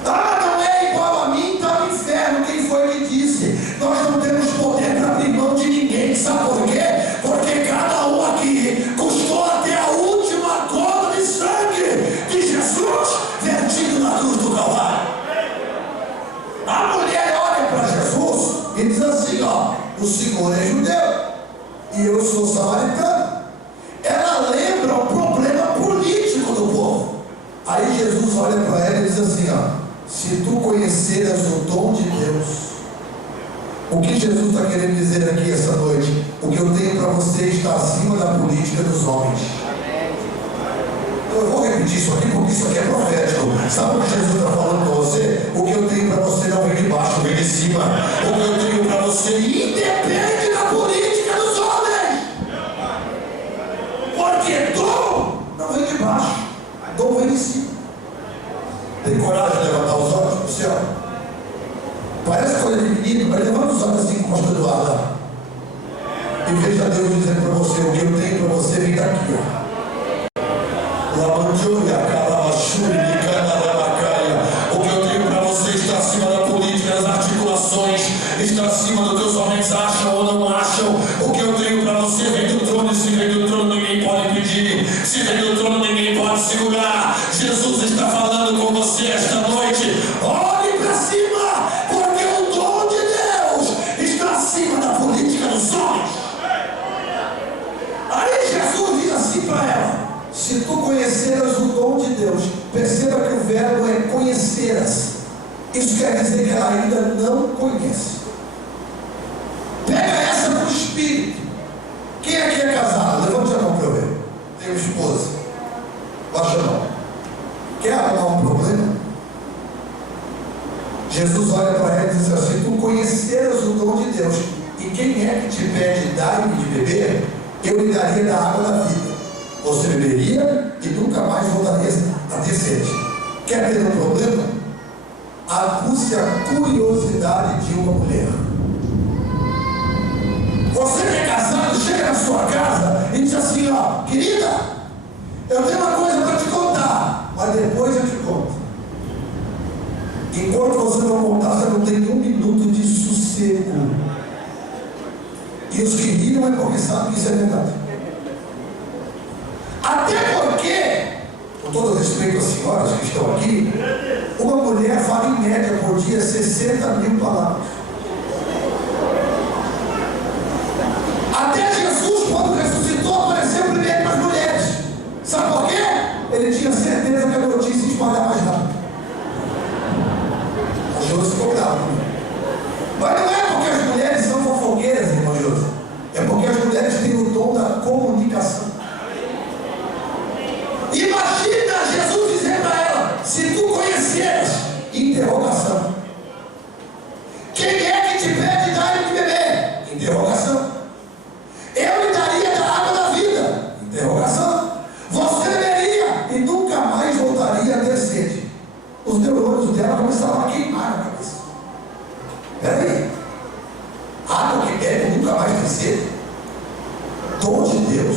Ah, não é igual a mim, está no inferno. Quem foi que disse? Nós não temos poder para abrir mão de ninguém. Sabe por quê? Porque cada um aqui custou até a última gota de sangue de Jesus vertido na cruz do Calvário. A mulher olha para Jesus e diz assim: ó, o Senhor é judeu e eu sou samaritano. Ela lembra o problema político do povo. Aí Jesus olha para ela e diz assim: ó, se tu conheceras o dom de Deus. O que Jesus está querendo dizer aqui essa noite? O que eu tenho para você está acima da política dos homens. Eu vou repetir isso aqui porque isso aqui é profético. Sabe o que Jesus está falando para você? O que eu tenho para você não vem de baixo, vem de cima. O que eu tenho para você independe da política dos homens. Porque dom não vem de baixo, dom vem de cima. Tem coragem de levantar os olhos para o céu? Parece coisa de menino, mas levanta os olhos assim com o pastor Eduardo. E veja Deus dizendo para você: o que eu tenho para você vem daqui, ó. O que eu tenho para você está acima da política, das articulações, está acima do que os homens acham ou não acham. O que eu tenho para você vem do trono, e se vem do trono ninguém pode impedir, se vem do trono ninguém pode segurar. Jesus está falando com você esta noite: olhe para cima, porque o dom de Deus está acima da política dos homens. Aí Jesus diz assim para ela: se tu conheceras o dom de Deus. Perceba que o verbo é conheceras. Isso quer dizer que ela ainda não conhece. Pega essa no espírito. Quem aqui é casado? Levante a mão para eu ver. Tem uma esposa. Baixa a mão. Quer arrumar um problema? Jesus olha para ela e diz assim: tu conheceras o dom de Deus, e quem é que te pede dar-me de beber, eu lhe daria da água da vida. Você beberia e nunca mais voltaria a ter sede. Quer ter um problema? Acuse a curiosidade de uma mulher. Você que é casado, chega na sua casa e diz assim: ó, querida, eu tenho uma coisa para te contar, mas depois eu te conto. Enquanto você não contar, você não tem um minuto de sossego. E os que riram é porque sabem que isso é verdade. Até porque, com todo respeito às senhoras que estão aqui, uma mulher fala em média por dia 60.000 palavras. Até Jesus, quando ressuscitou, apareceu primeiro para as mulheres. Sabe por quê? Ele tinha certeza que a notícia ia espalhar mais rápido. A Josi ficou brava. Mas não é porque as mulheres são fofoqueiras, irmão Josi. É porque as mulheres têm o dom da comunicação. Imagina Jesus dizer para ela: se tu conheceres, interrogação. Quem é que te pede dar de beber? Interrogação. você? Dom de Deus?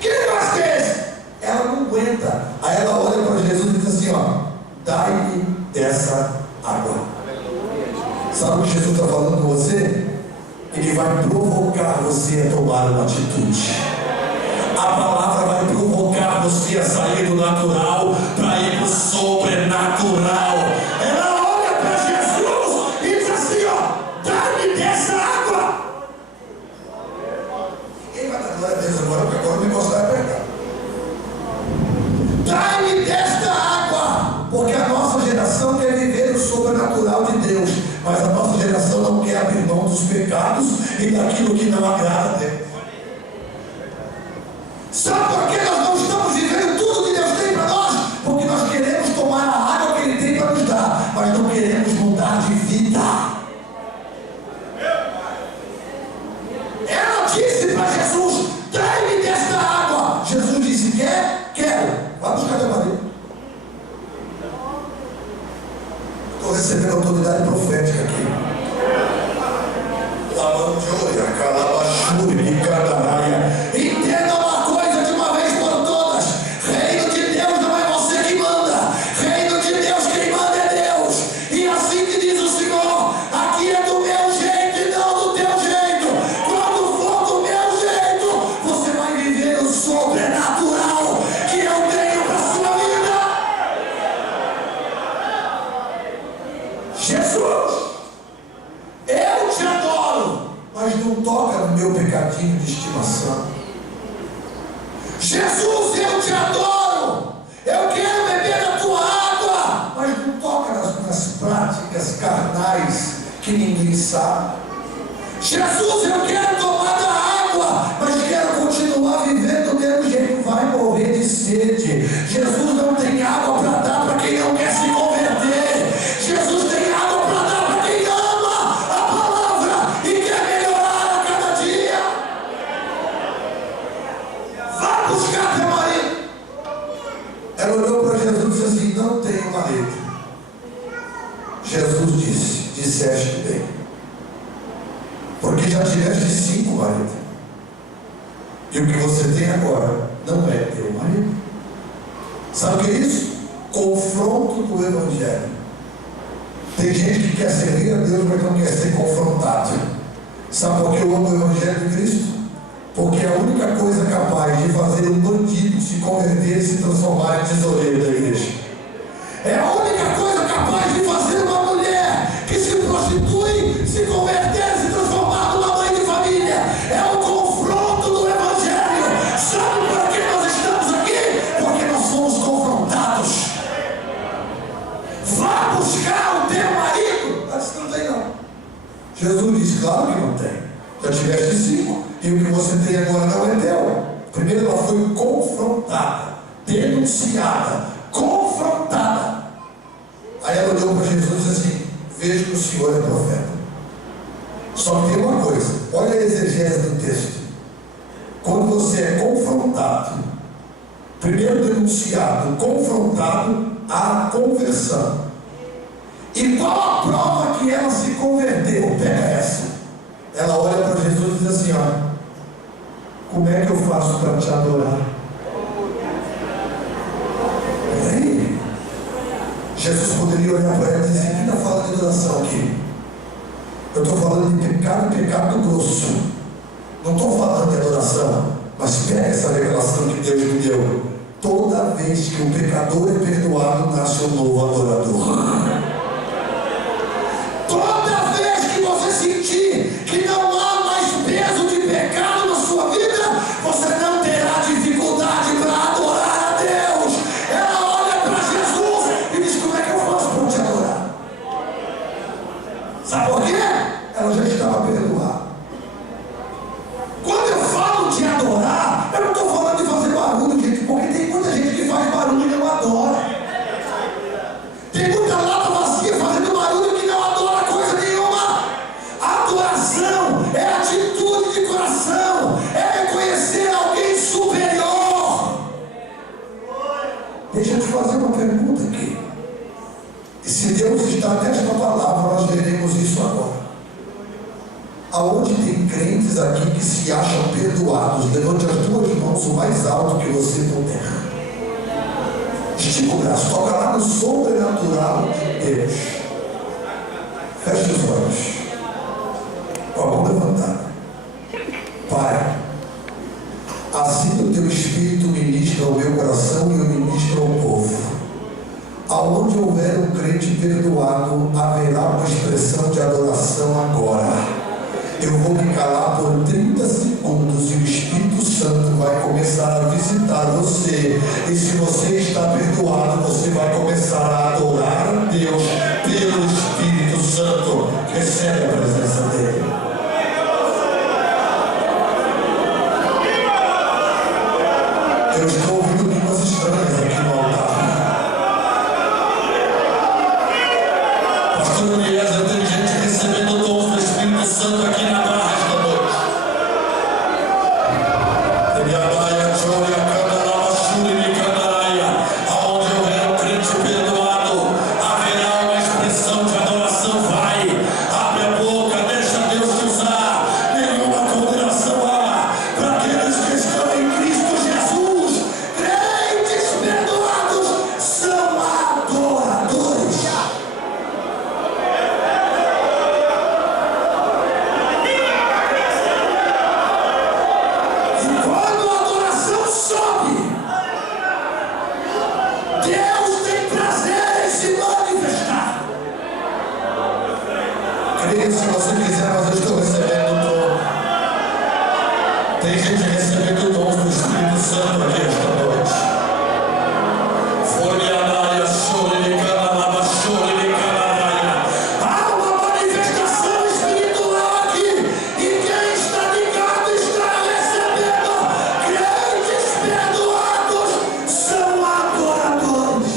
Que negócio que é esse? Ela não aguenta. Aí ela olha para Jesus e diz assim, ó, dai-me dessa água. Sabe o que Jesus está falando com você? Ele vai provocar você a tomar uma atitude. A palavra vai provocar você a sair do natural para ir para o sobrenatural. Ela olha para Jesus e diz assim, ó, dá-me dessa água. Quem vai dar glória a Deus agora? Porque agora o negócio vai pegar. Dá-me desta água. Porque a nossa geração quer viver o sobrenatural de Deus, mas a nossa geração não quer abrir mão dos pecados e daquilo que não agrada a Deus. Sabe por que nós não estamos vivendo tudo que Deus tem para nós? Porque nós queremos tomar a água que Ele tem para nos dar, mas não queremos mudar de vida. Ela disse para Jesus, dai-me desta água. Jesus disse, quer? Quero. Vai buscar teu marido. Estou recebendo autoridade profética aqui. Lamanjoia, calabachuri, picadaraia. Entenda uma coisa de uma vez por todas: reino de Deus não é você que manda, reino de Deus quem manda é Deus. E assim que diz o Senhor, aqui é do meu jeito e não do teu jeito. Quando for do meu jeito, você vai viver o sobrenatural que eu tenho para a sua vida. Jesus, eu te adoro, mas não toca no meu pecadinho de estimação. Jesus, eu te adoro, eu quero beber da tua água, mas não toca nas minhas práticas carnais que ninguém sabe. Jesus, eu quero tomar da água, mas quero continuar vivendo do mesmo jeito. Vai morrer de sede. Jesus não tem água para dar para quem não quer se converter. Jesus tem água para dar para quem ama a palavra e quer melhorar a cada dia. Vá buscar teu marido. Ela olhou para Jesus e disse assim, não tenho marido. Jesus disse, disseste bem, porque já tiveste 5 maridos, e o que você tem agora não é teu marido. Sabe o que é isso? Confronto do Evangelho. Tem gente que quer servir a Deus, mas não quer ser confrontado. Sabe por que eu amo o Evangelho de Cristo? Porque é a única coisa capaz de fazer um bandido se converter e se transformar em tesoureiro da igreja. É a única coisa capaz de fazer uma mulher que se prostitui, se converter e se transformar numa mãe de família. É o confronto do Evangelho. Sabe por que nós estamos aqui? Porque nós somos confrontados. Vá buscar o teu marido. Ela disse que não tem não. Jesus disse, claro que não tem. Já tiveste 5, e o que você tem agora não é teu. Primeiro ela foi confrontada, denunciada, confrontada. Aí ela olhou para Jesus e disse assim, vejo que o Senhor é profeta. Só que tem uma coisa, olha a exegese do texto. Quando você é confrontado, primeiro denunciado, confrontado, há conversão. E qual a prova que ela se converteu? Pega essa. Ela olha para Jesus e diz assim, ó, como é que eu faço para te adorar? Peraí. Jesus poderia olhar para ela e dizer, quem está falando de adoração aqui? Eu estou falando de pecado e pecado grosso. Não estou falando de adoração. Mas pega essa revelação que Deus me deu. Toda vez que um pecador é perdoado, nasce um novo adorador. Toda vez que você sentir que não há mais peso de pecado na sua vida, você não terá dificuldade para adorar a Deus. Ela olha para Jesus e diz, como é que eu faço para te adorar? Sabe por quê? Ela já estava perdoada. Quando eu falo de adorar, eu não estou falando de fazer barulho, gente, porque tem muita gente que faz barulho e não adora. Tem muita lata vazia fazendo barulho que não adora coisa nenhuma. Adoração é atitude de coração, é reconhecer alguém superior. Deixa eu te fazer uma pergunta aqui. E se Deus está nesta palavra, nós veremos isso agora. Aonde tem crentes aqueles aqui que se acham perdoados, levante as duas mãos o mais alto que você puder. Estica o braço, toca lá no sobrenatural de Deus. Feche os olhos. Com a mão levantada. Pai, assim o teu Espírito ministra ao meu coração e eu ministro ao povo. Aonde houver um crente perdoado, haverá uma expressão de adoração agora. Eu vou me calar por 30 segundos e o Espírito Santo vai começar a visitar você. E se você está perdoado, você vai começar a adorar a Deus pelo Espírito Santo. Recebe a presença dele. Eu estou ouvindo línguas estranhas aqui no altar. Pastor Eliezer, tem gente recebendo dons do Espírito Santo aqui na barra esta noite. Aonde houver um crente perdoado, haverá uma expressão de adoração. Vai, abre a boca, deixa Deus te usar. Nenhuma condenação há para aqueles que estão em Cristo Jesus. Crentes perdoados são adoradores. E quando a adoração sobe, Deus tem prazer em se manifestar. Querido, se você quiser, mas eu estou recebendo dom. Tem gente recebendo dons do Espírito Santo aqui esta noite. Há uma manifestação espiritual aqui. E quem está ligado está recebendo. Crentes perdoados são adoradores.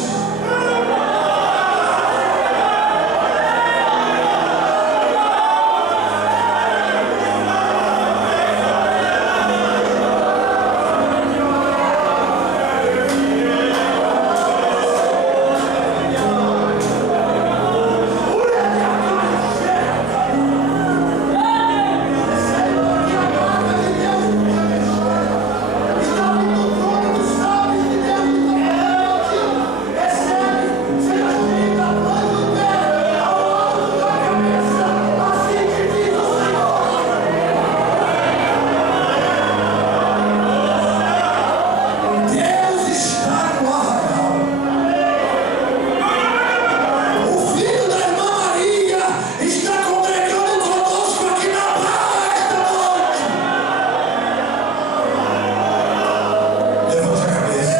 Deus está no arraial. O filho da irmã Maria está congregando conosco aqui na barra esta noite. Levante a cabeça.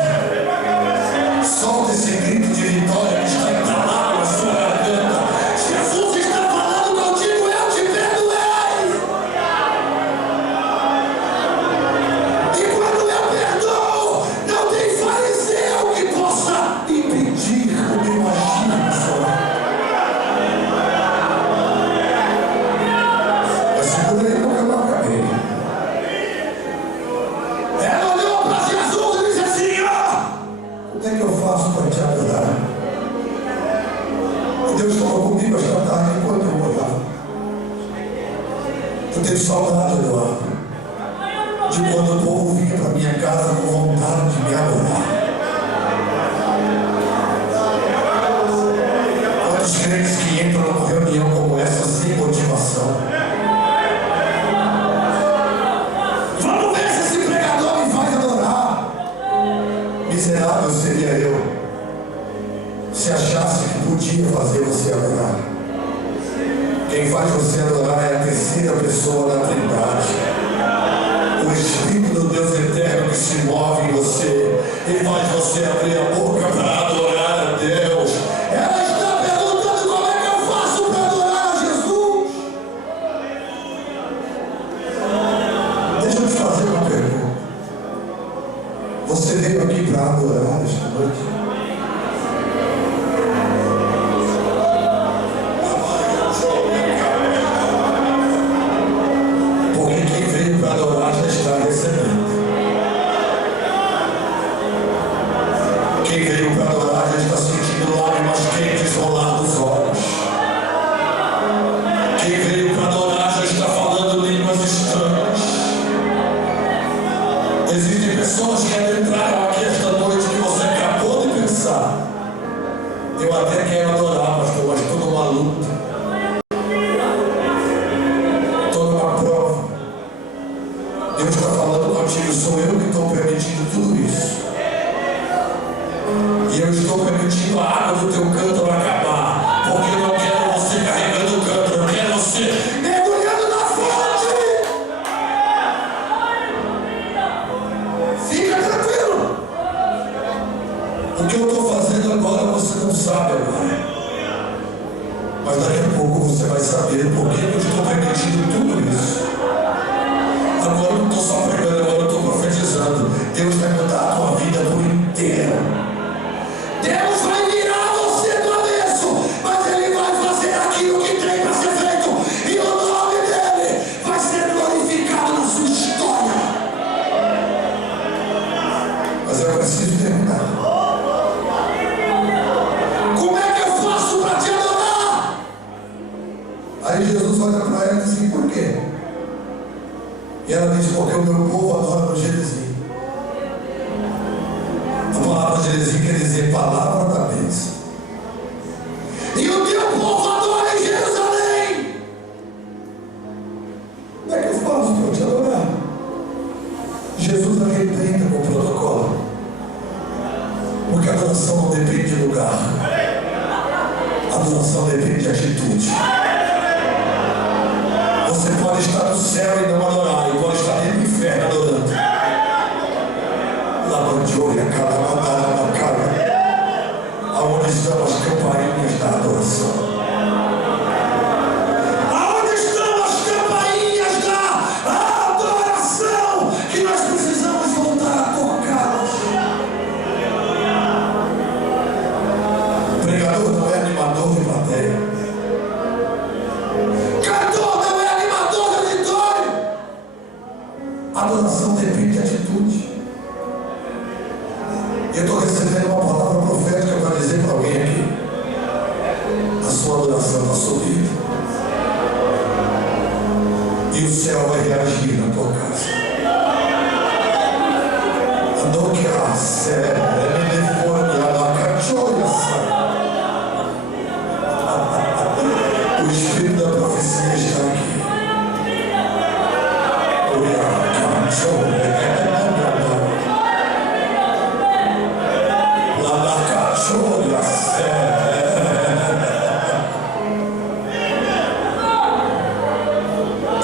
Solta esse grito de vitória que está entalado na sua garganta. Jesus está falando contigo, eu te perdoei. E quando eu perdoo, não tem fariseu que possa impedir o meu agir, Senhor. Mas segura aí porque eu não acabei. Ela olhou para Jesus e disse assim: o que é que eu faço para te adorar? E Deus falou comigo esta tarde enquanto eu orava. Eu tenho saudade, Eduardo, de quando o povo vinha para minha casa com vontade de me adorar. Quantos crentes que entram numa reunião como essa sem motivação? Vamos ver se esse pregador me faz adorar. Miserável seria eu se achasse que podia fazer você adorar. Quem faz você adorar é a terceira pessoa da Trindade. O Espírito do Deus eterno que se move em você e faz você abrir a boca para adorar a Deus. Ela está perguntando como é que eu faço para adorar a Jesus. Deixa eu te fazer uma pergunta. Você veio aqui para adorar esta noite? Porque quem veio para adorar já está recebendo. Quem veio para adorar já está sentindo lágrimas quentes rolar dos olhos. Quem veio para adorar já está falando línguas estranhas. pessoas que entraram aqui esta noite que você acabou de pensar: eu até quero adorar, pastor, mas estou numa luta, estou numa prova. Deus está falando contigo: sou eu que estou permitindo tudo isso. E eu estou permitindo a água do teu cântaro acabar, porque eu não quero você carregando o cântaro, eu quero você mergulhando na fonte. Fica tranquilo. O que eu estou fazendo agora você não sabe agora, mas daqui a pouco você vai saber por que eu estou permitindo tudo isso. Agora eu não estou só pregando, agora eu estou profetizando. Deus vai mudar a tua vida por inteiro. Deus vai virar você do avesso, mas Ele vai fazer aquilo que tem para ser feito, e o nome dEle vai ser glorificado na sua história. Mas eu preciso terminar. Como é que eu faço para te adorar? Aí Jesus olha para ela e diz assim: por quê? E ela diz: porque o meu povo adora no Gerizim. A palavra Gerizim quer dizer palavra da bênção. E o teu povo adora em Jerusalém. Como é que eu faço para te adorar? Jesus arrebenta com o protocolo, porque a adoração não depende de lugar, a adoração depende de atitude. Você pode estar no céu e não adorar, e pode estar dentro do inferno adorando. Lavanjoia, Calabacarabacara, aonde estão as campainhas da adoração? Aonde estão as campainhas da adoração que nós precisamos voltar a tocá-las? O pregador não é animador de plateia, cantor não é animador de auditório. A adoração depende de atitude. Eu estou recebendo uma palavra profética para dizer para alguém aqui: a sua adoração está subida, e o céu vai reagir na tua casa. Andou que a sério, o espírito da profecia está aqui.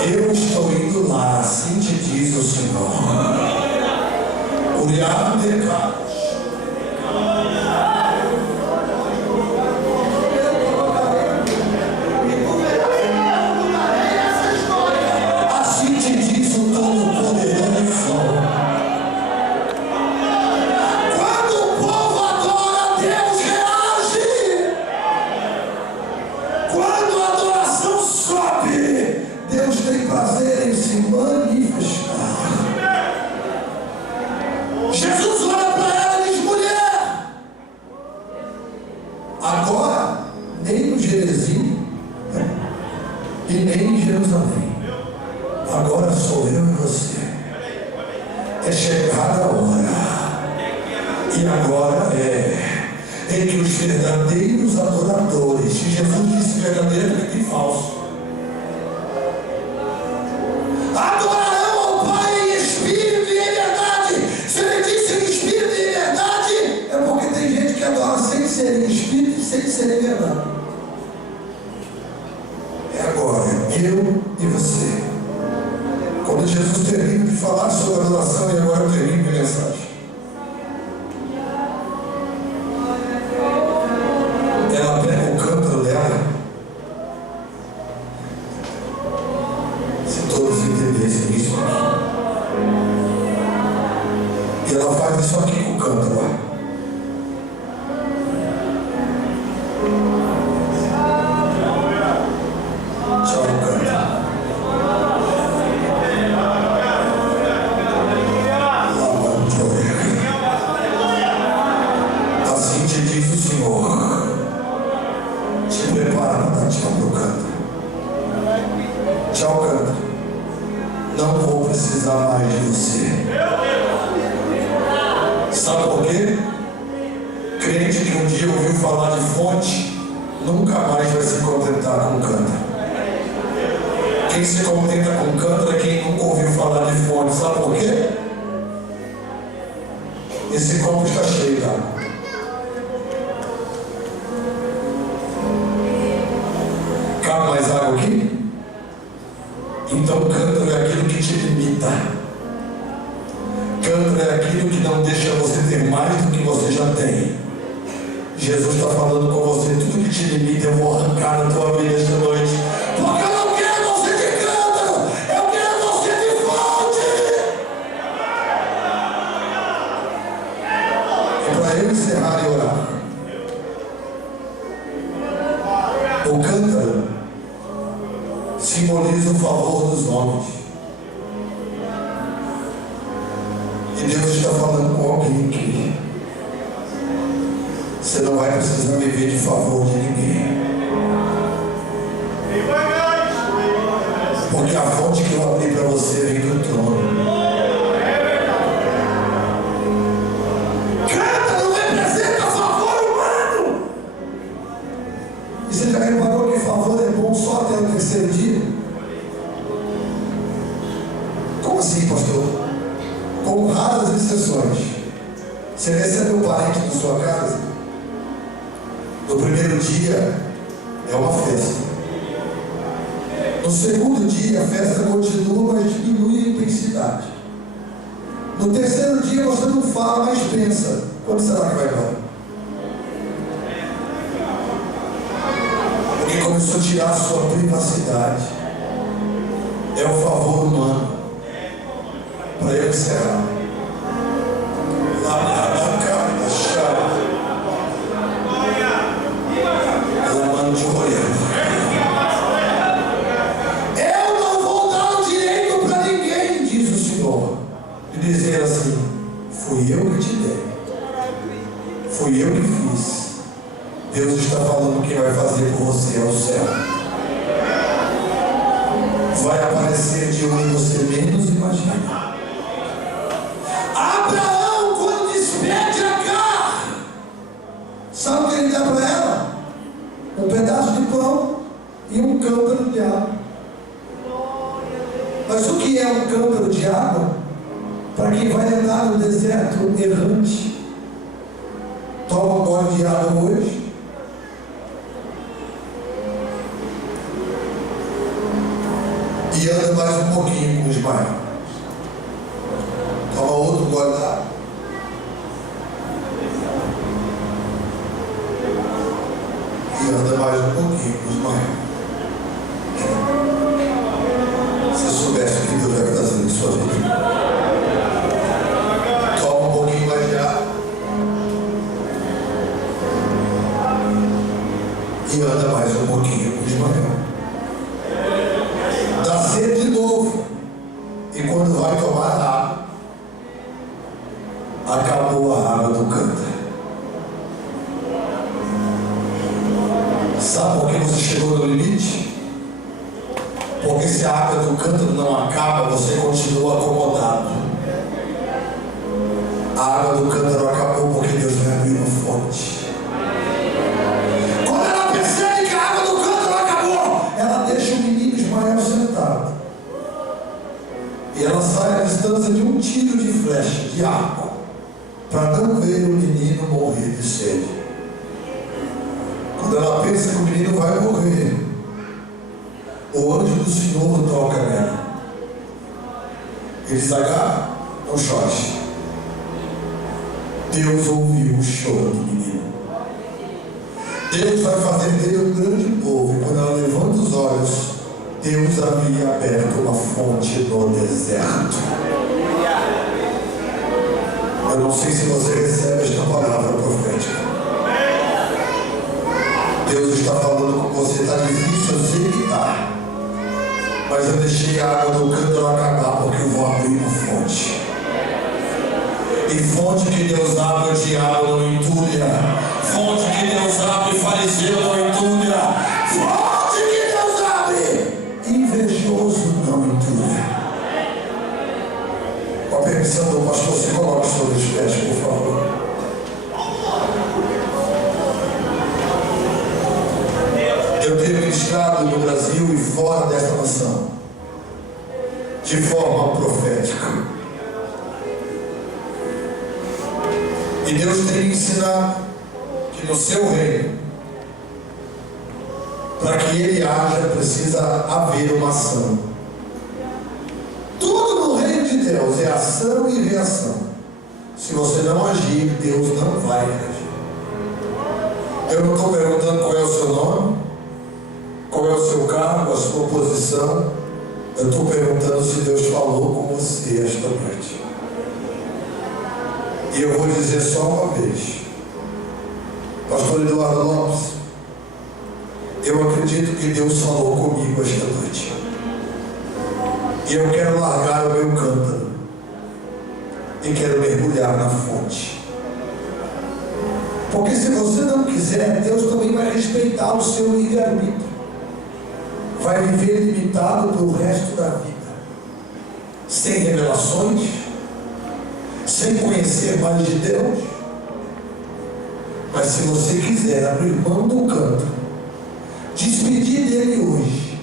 Eu estou indo lá, assim te diz o Senhor. Assim te diz o Todo-Poderoso. Quando o povo adora, Deus reage. Quando a adoração sobe, Deus tem prazer em se manifestar. Jesus olha para ela e diz: mulher, agora nem no Gerizim e nem em Jerusalém, agora sou eu e você. É chegada a hora, e agora em que os verdadeiros adoradores, e Jesus disse verdadeiro e falso, adorarão ao Pai em espírito e em verdade. Se Ele disse em espírito e em verdade, é porque tem gente que adora sem ser em espírito e sem ser em verdade. É agora, eu e você. Quando Jesus termina de falar sobre adoração, e agora eu termino a mensagem, ela pega o cântaro dela. Se todos entendessem isso aqui, e ela faz isso aqui com o cântaro lá. Tchau, cântaro. Assim te diz o Senhor: te prepara para dar tchau para o cântaro. Tchau, cântaro. Não vou precisar mais de você. Sabe por quê? Crente que um dia ouviu falar de fonte, nunca mais vai se contentar com cântaro. Quem se contenta com cântaro é quem nunca ouviu falar de fonte. Sabe por quê? Esse copo está cheio d'água. Cabe mais água aqui? Então cântaro é aquilo que te limita. Cântaro é aquilo que não deixa você ter mais do que você já tem. Jesus está falando com você, tudo que te limita eu vou arrancar da tua vida esta noite. Porque eu não quero você de cântaro, eu quero você de fonte. E para eu encerrar e orar, o cântaro simboliza o favor dos homens. E Deus está falando com alguém que você não vai precisar viver de favor de ninguém. Porque a fonte que eu abri para você vem do trono. Cântaro não representa favor humano. E você já reparou que favor é bom só até o terceiro dia? Como assim, pastor? Com raras exceções. Você recebe um parente na sua casa, no primeiro dia é uma festa. No segundo dia a festa continua, mas diminui a intensidade. No terceiro dia você não fala, mas pensa: quando será que vai embora? Porque começou a tirar a sua privacidade. É o favor humano. Para eu encerrar, eu não vou dar o direito para ninguém, diz o Senhor, de dizer assim: fui eu que te dei, fui eu que fiz. Deus está falando que vai fazer por você ao céu. Vai aparecer de onde você menos imagina. Abraão, quando despede Agar, sabe o que ele dá para ela? Um pedaço de pão e um cântaro de água. Mas o que é um cântaro de água? Para quem vai andar no deserto errante, toma um gole de água hoje, e anda mais um pouquinho com os mares. Toma outro gole d'água. E anda mais um pouquinho com os mares. Se soubesse o que Deus vai fazer em sua vida. Toma um pouquinho mais de água. E anda mais um pouquinho com os mares. Dá sede de novo. E quando vai tomar a água, acabou a água do cântaro. Sabe por que você chegou no limite? Porque se a água do cântaro não acaba, você continua acomodado. A água do cântaro acabou porque Deus vai abrir uma fonte. Quando ela percebe que a água do cântaro acabou, ela deixa o menino Ismael sentado. E ela sai à distância de um tiro de flecha, de arco, para não ver o menino morrer de sede. Quando ela pensa que o menino vai morrer, o anjo do Senhor toca nela. Ele diz: Agar, não chore. Deus ouviu o choro do menino. Deus vai fazer dele um grande povo. E quando ela levanta os olhos, Deus havia aberto uma fonte no deserto. Eu não sei se você recebe esta palavra profética. Deus está falando com você. Está difícil, eu sei que está. Mas eu deixei a água do cântaro acabar, porque eu vou abrir uma fonte. E fonte que Deus abre, o diabo não entulha. Fonte que Deus abre, fariseu não entulha. Fonte que Deus abre, invejoso não entulha. Com a permissão do pastor, se coloque sobre os pés, por favor. Eu tenho ministrado no Brasil e fora desta nação, de forma profética. E Deus tem me ensinado que no seu reino, para que ele haja, precisa haver uma ação. Tudo no reino de Deus é ação e reação. Se você não agir, Deus não vai agir. Eu não estou perguntando qual é o seu nome, qual é o seu cargo, a sua posição. Eu estou perguntando se Deus falou com você esta noite. E eu vou dizer só uma vez. Pastor Eduardo Lopes, eu acredito que Deus falou comigo esta noite. E eu quero largar o meu cântaro e quero mergulhar na fonte. Porque se você não quiser, Deus também vai respeitar o seu livre-arbítrio. Vai viver limitado pelo resto da vida, sem revelações, sem conhecer mais de Deus. Mas se você quiser abrir mão do cântaro, despedir dele hoje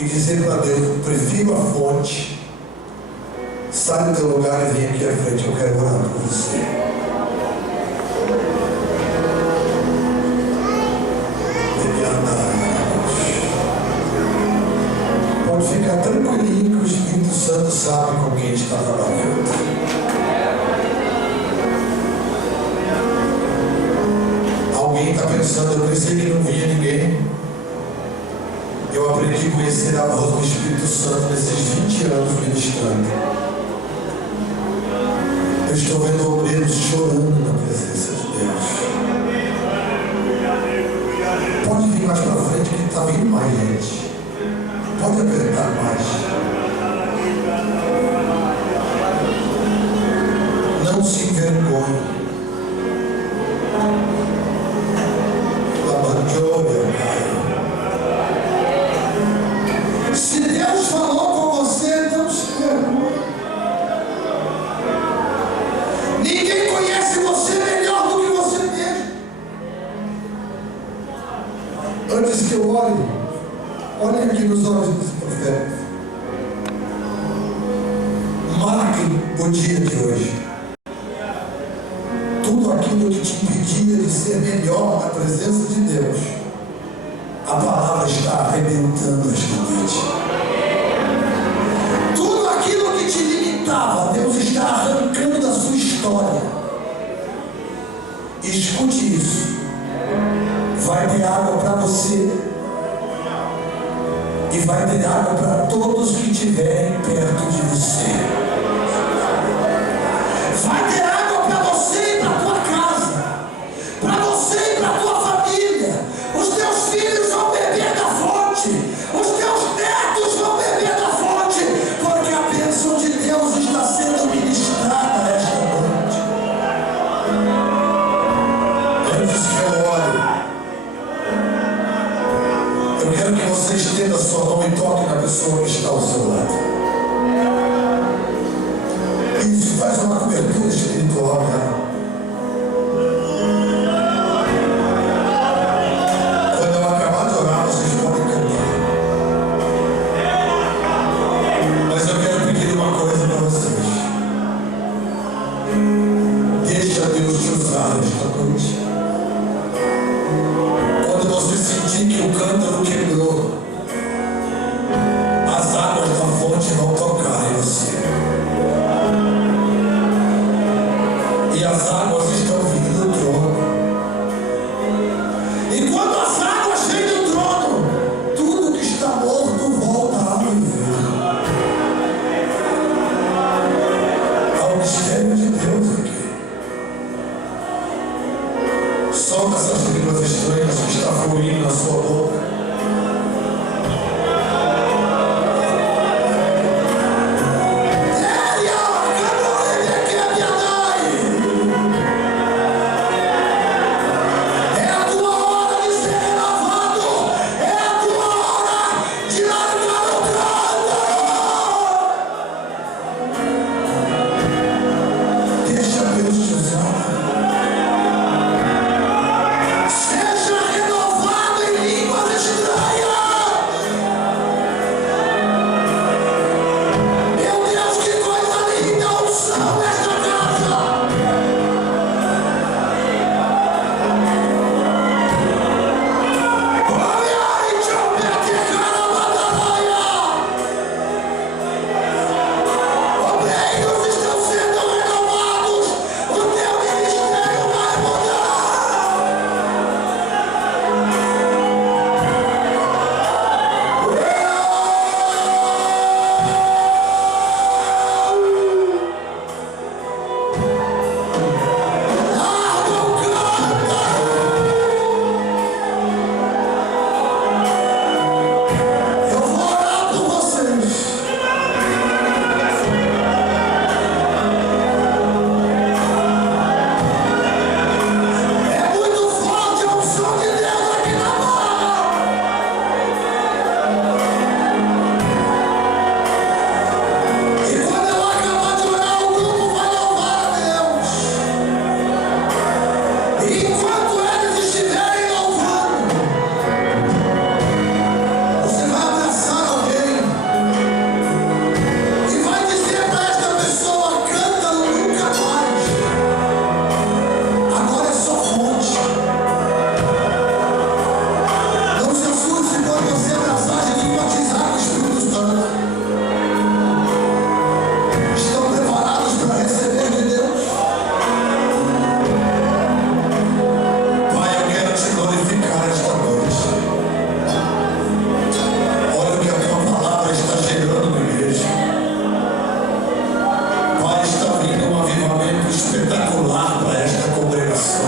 e dizer para Deus: eu prefiro a fonte, sai do teu lugar e vem aqui à frente, eu quero orar por você. Pode ficar tranquilinho que o Espírito Santo sabe com quem está trabalhando. Alguém está pensando: eu pensei que não vinha ninguém. Eu aprendi a conhecer a voz do Espírito Santo nesses 20 anos ministrando. Eu estou vendo obreiros chorando na presença de Deus. Pode vir mais para frente que está vindo mais gente. Pode apertar mais. Não se envergonhe. Se Deus falou com você, não se envergonhe. Ninguém conhece você melhor do que você mesmo. Antes que eu olhem aqui nos olhos desse profeta. Marquem o dia de hoje. Tudo aquilo que te impedia de ser melhor na presença de Deus, a palavra está arrebentando esta noite. Tudo aquilo que te limitava, Deus está arrancando da sua história. Escute isso. Vai ter água para você e vai ter água para todos que estiverem perto de você. Vai ter água para você e para a tua casa, para você e para a tua família. Os teus filhos vão beber da fonte, os teus netos vão beber da fonte, porque a bênção de Deus está sendo ministrada esta noite. Antes que eu ore, eu quero que você estenda a sua mão e toque na pessoa que está ao seu lado. Isso, faz uma cobertura espiritual, né? Quando eu acabar de orar, vocês podem cantar. Mas eu quero pedir uma coisa para vocês. Deixa Deus te usar esta noite. Quando você sentir que o cântaro quebrou, as águas da fonte vão tocar em você. avivamento espetacular para esta congregação.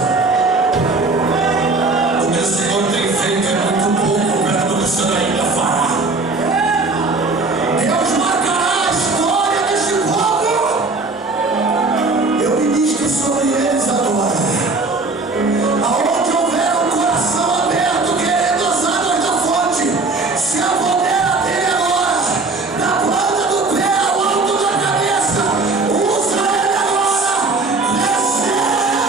O que o Senhor tem feito é muito pouco perto do que o Senhor ainda fará. Deus marcará a história deste povo. Eu ministro sobre eles agora. Aonde houver um coração aberto querendo as águas da fonte, se apodera dele agora, da planta do pé ao alto da cabeça. Usa ele agora. Recebe.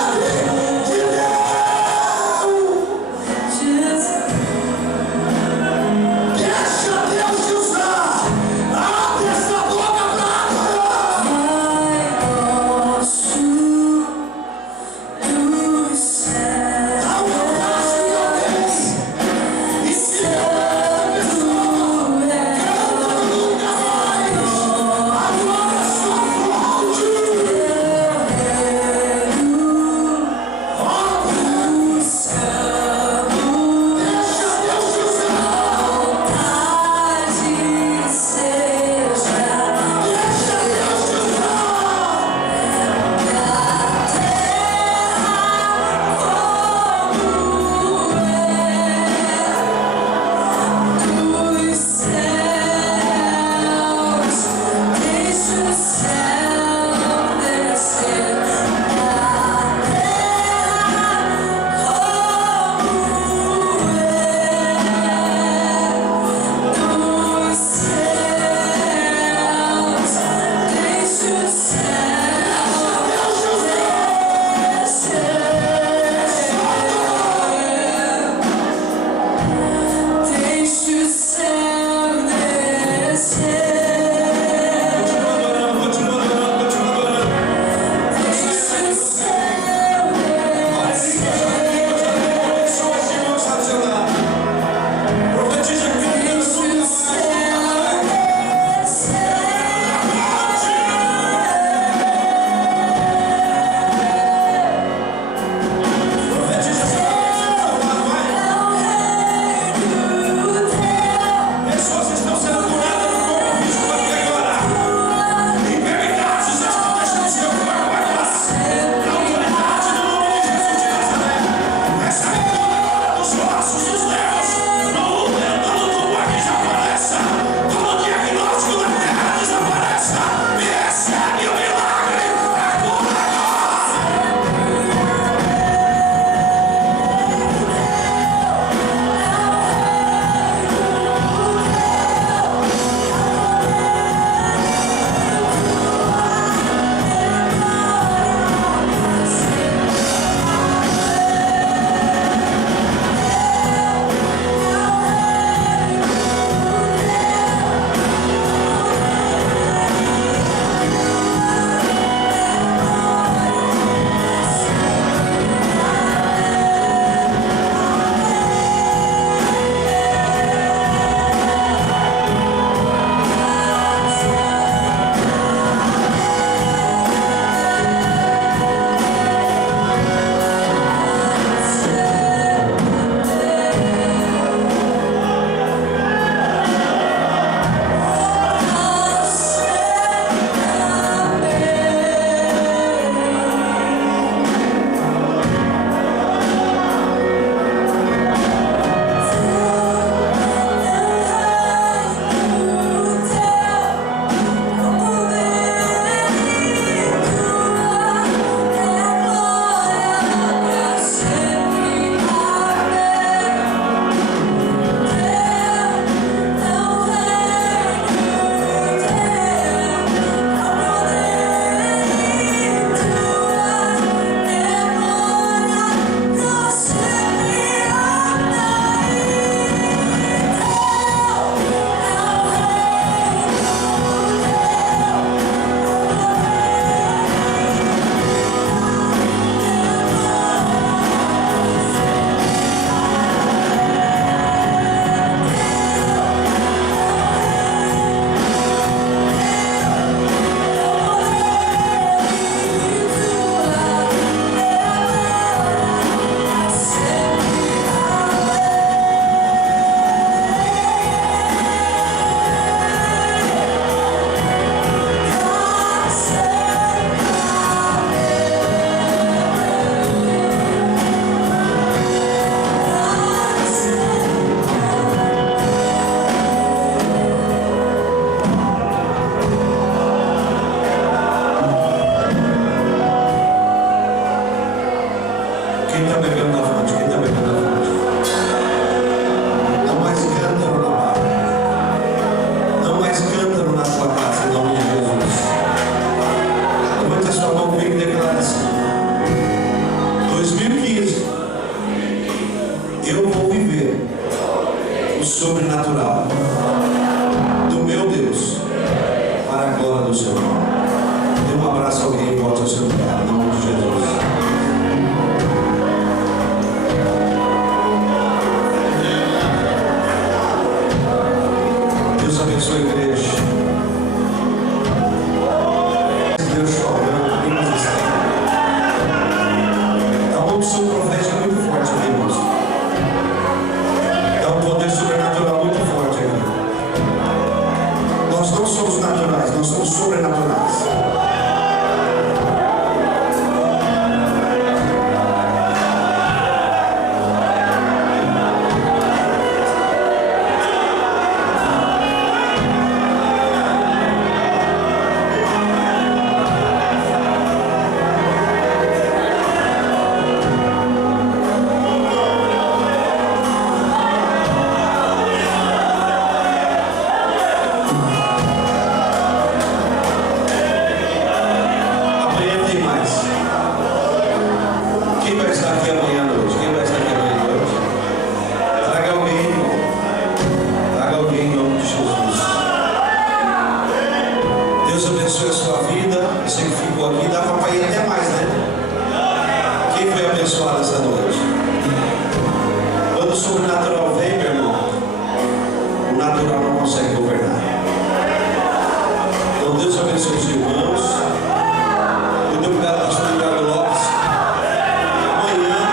Quem vai estar aqui amanhã à noite? Quem vai estar aqui amanhã à noite? Traga alguém, irmão. Traga alguém em nome de Jesus. Deus abençoe a sua vida. Você que ficou aqui, dá para ir até mais, né? Quem foi abençoado essa noite? Quando o sobrenatural vem, meu irmão, o natural não consegue governar. Então Deus abençoe os irmãos. Muito obrigado, pastor Ricardo Lopes. Amanhã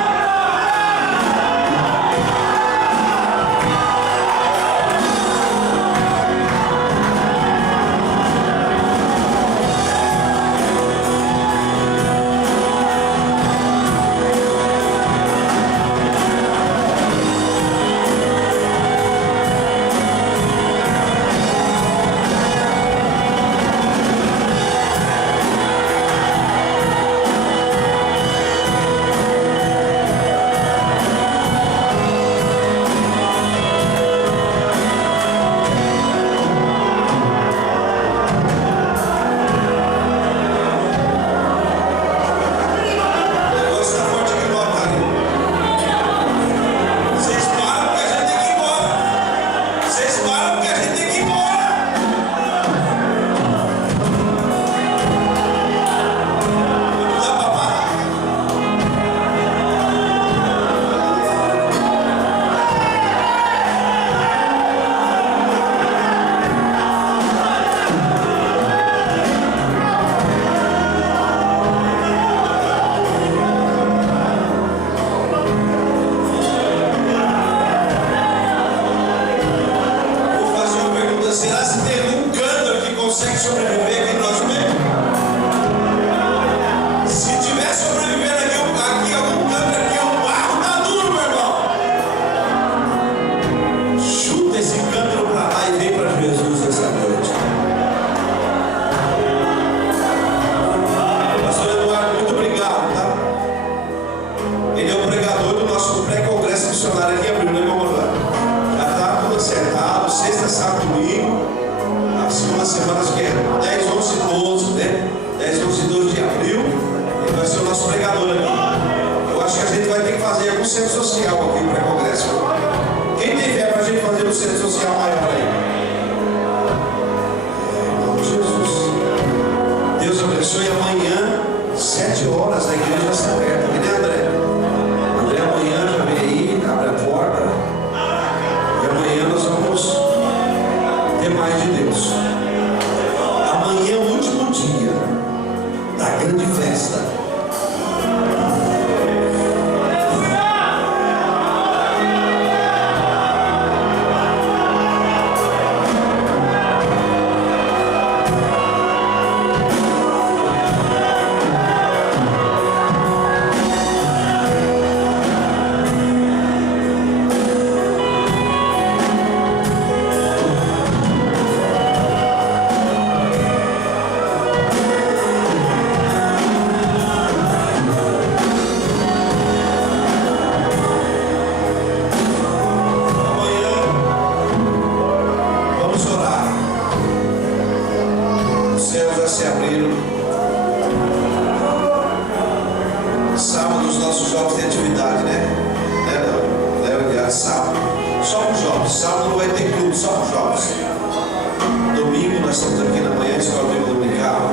domingo nós estamos aqui na manhã, escola bíblica dominical.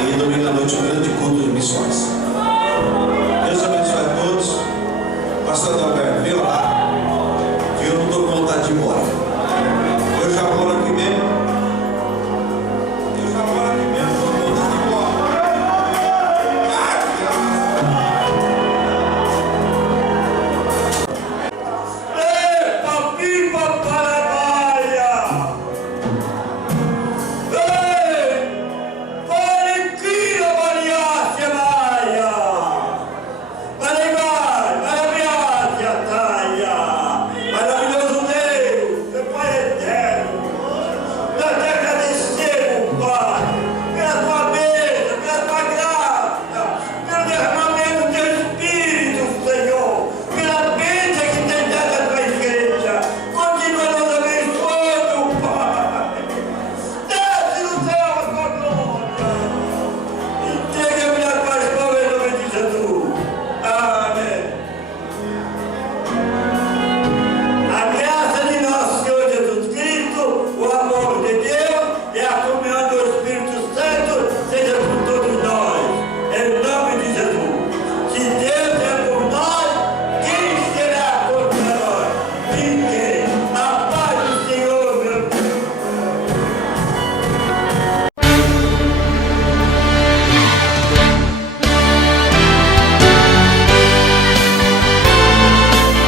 E domingo à noite um grande culto de missões.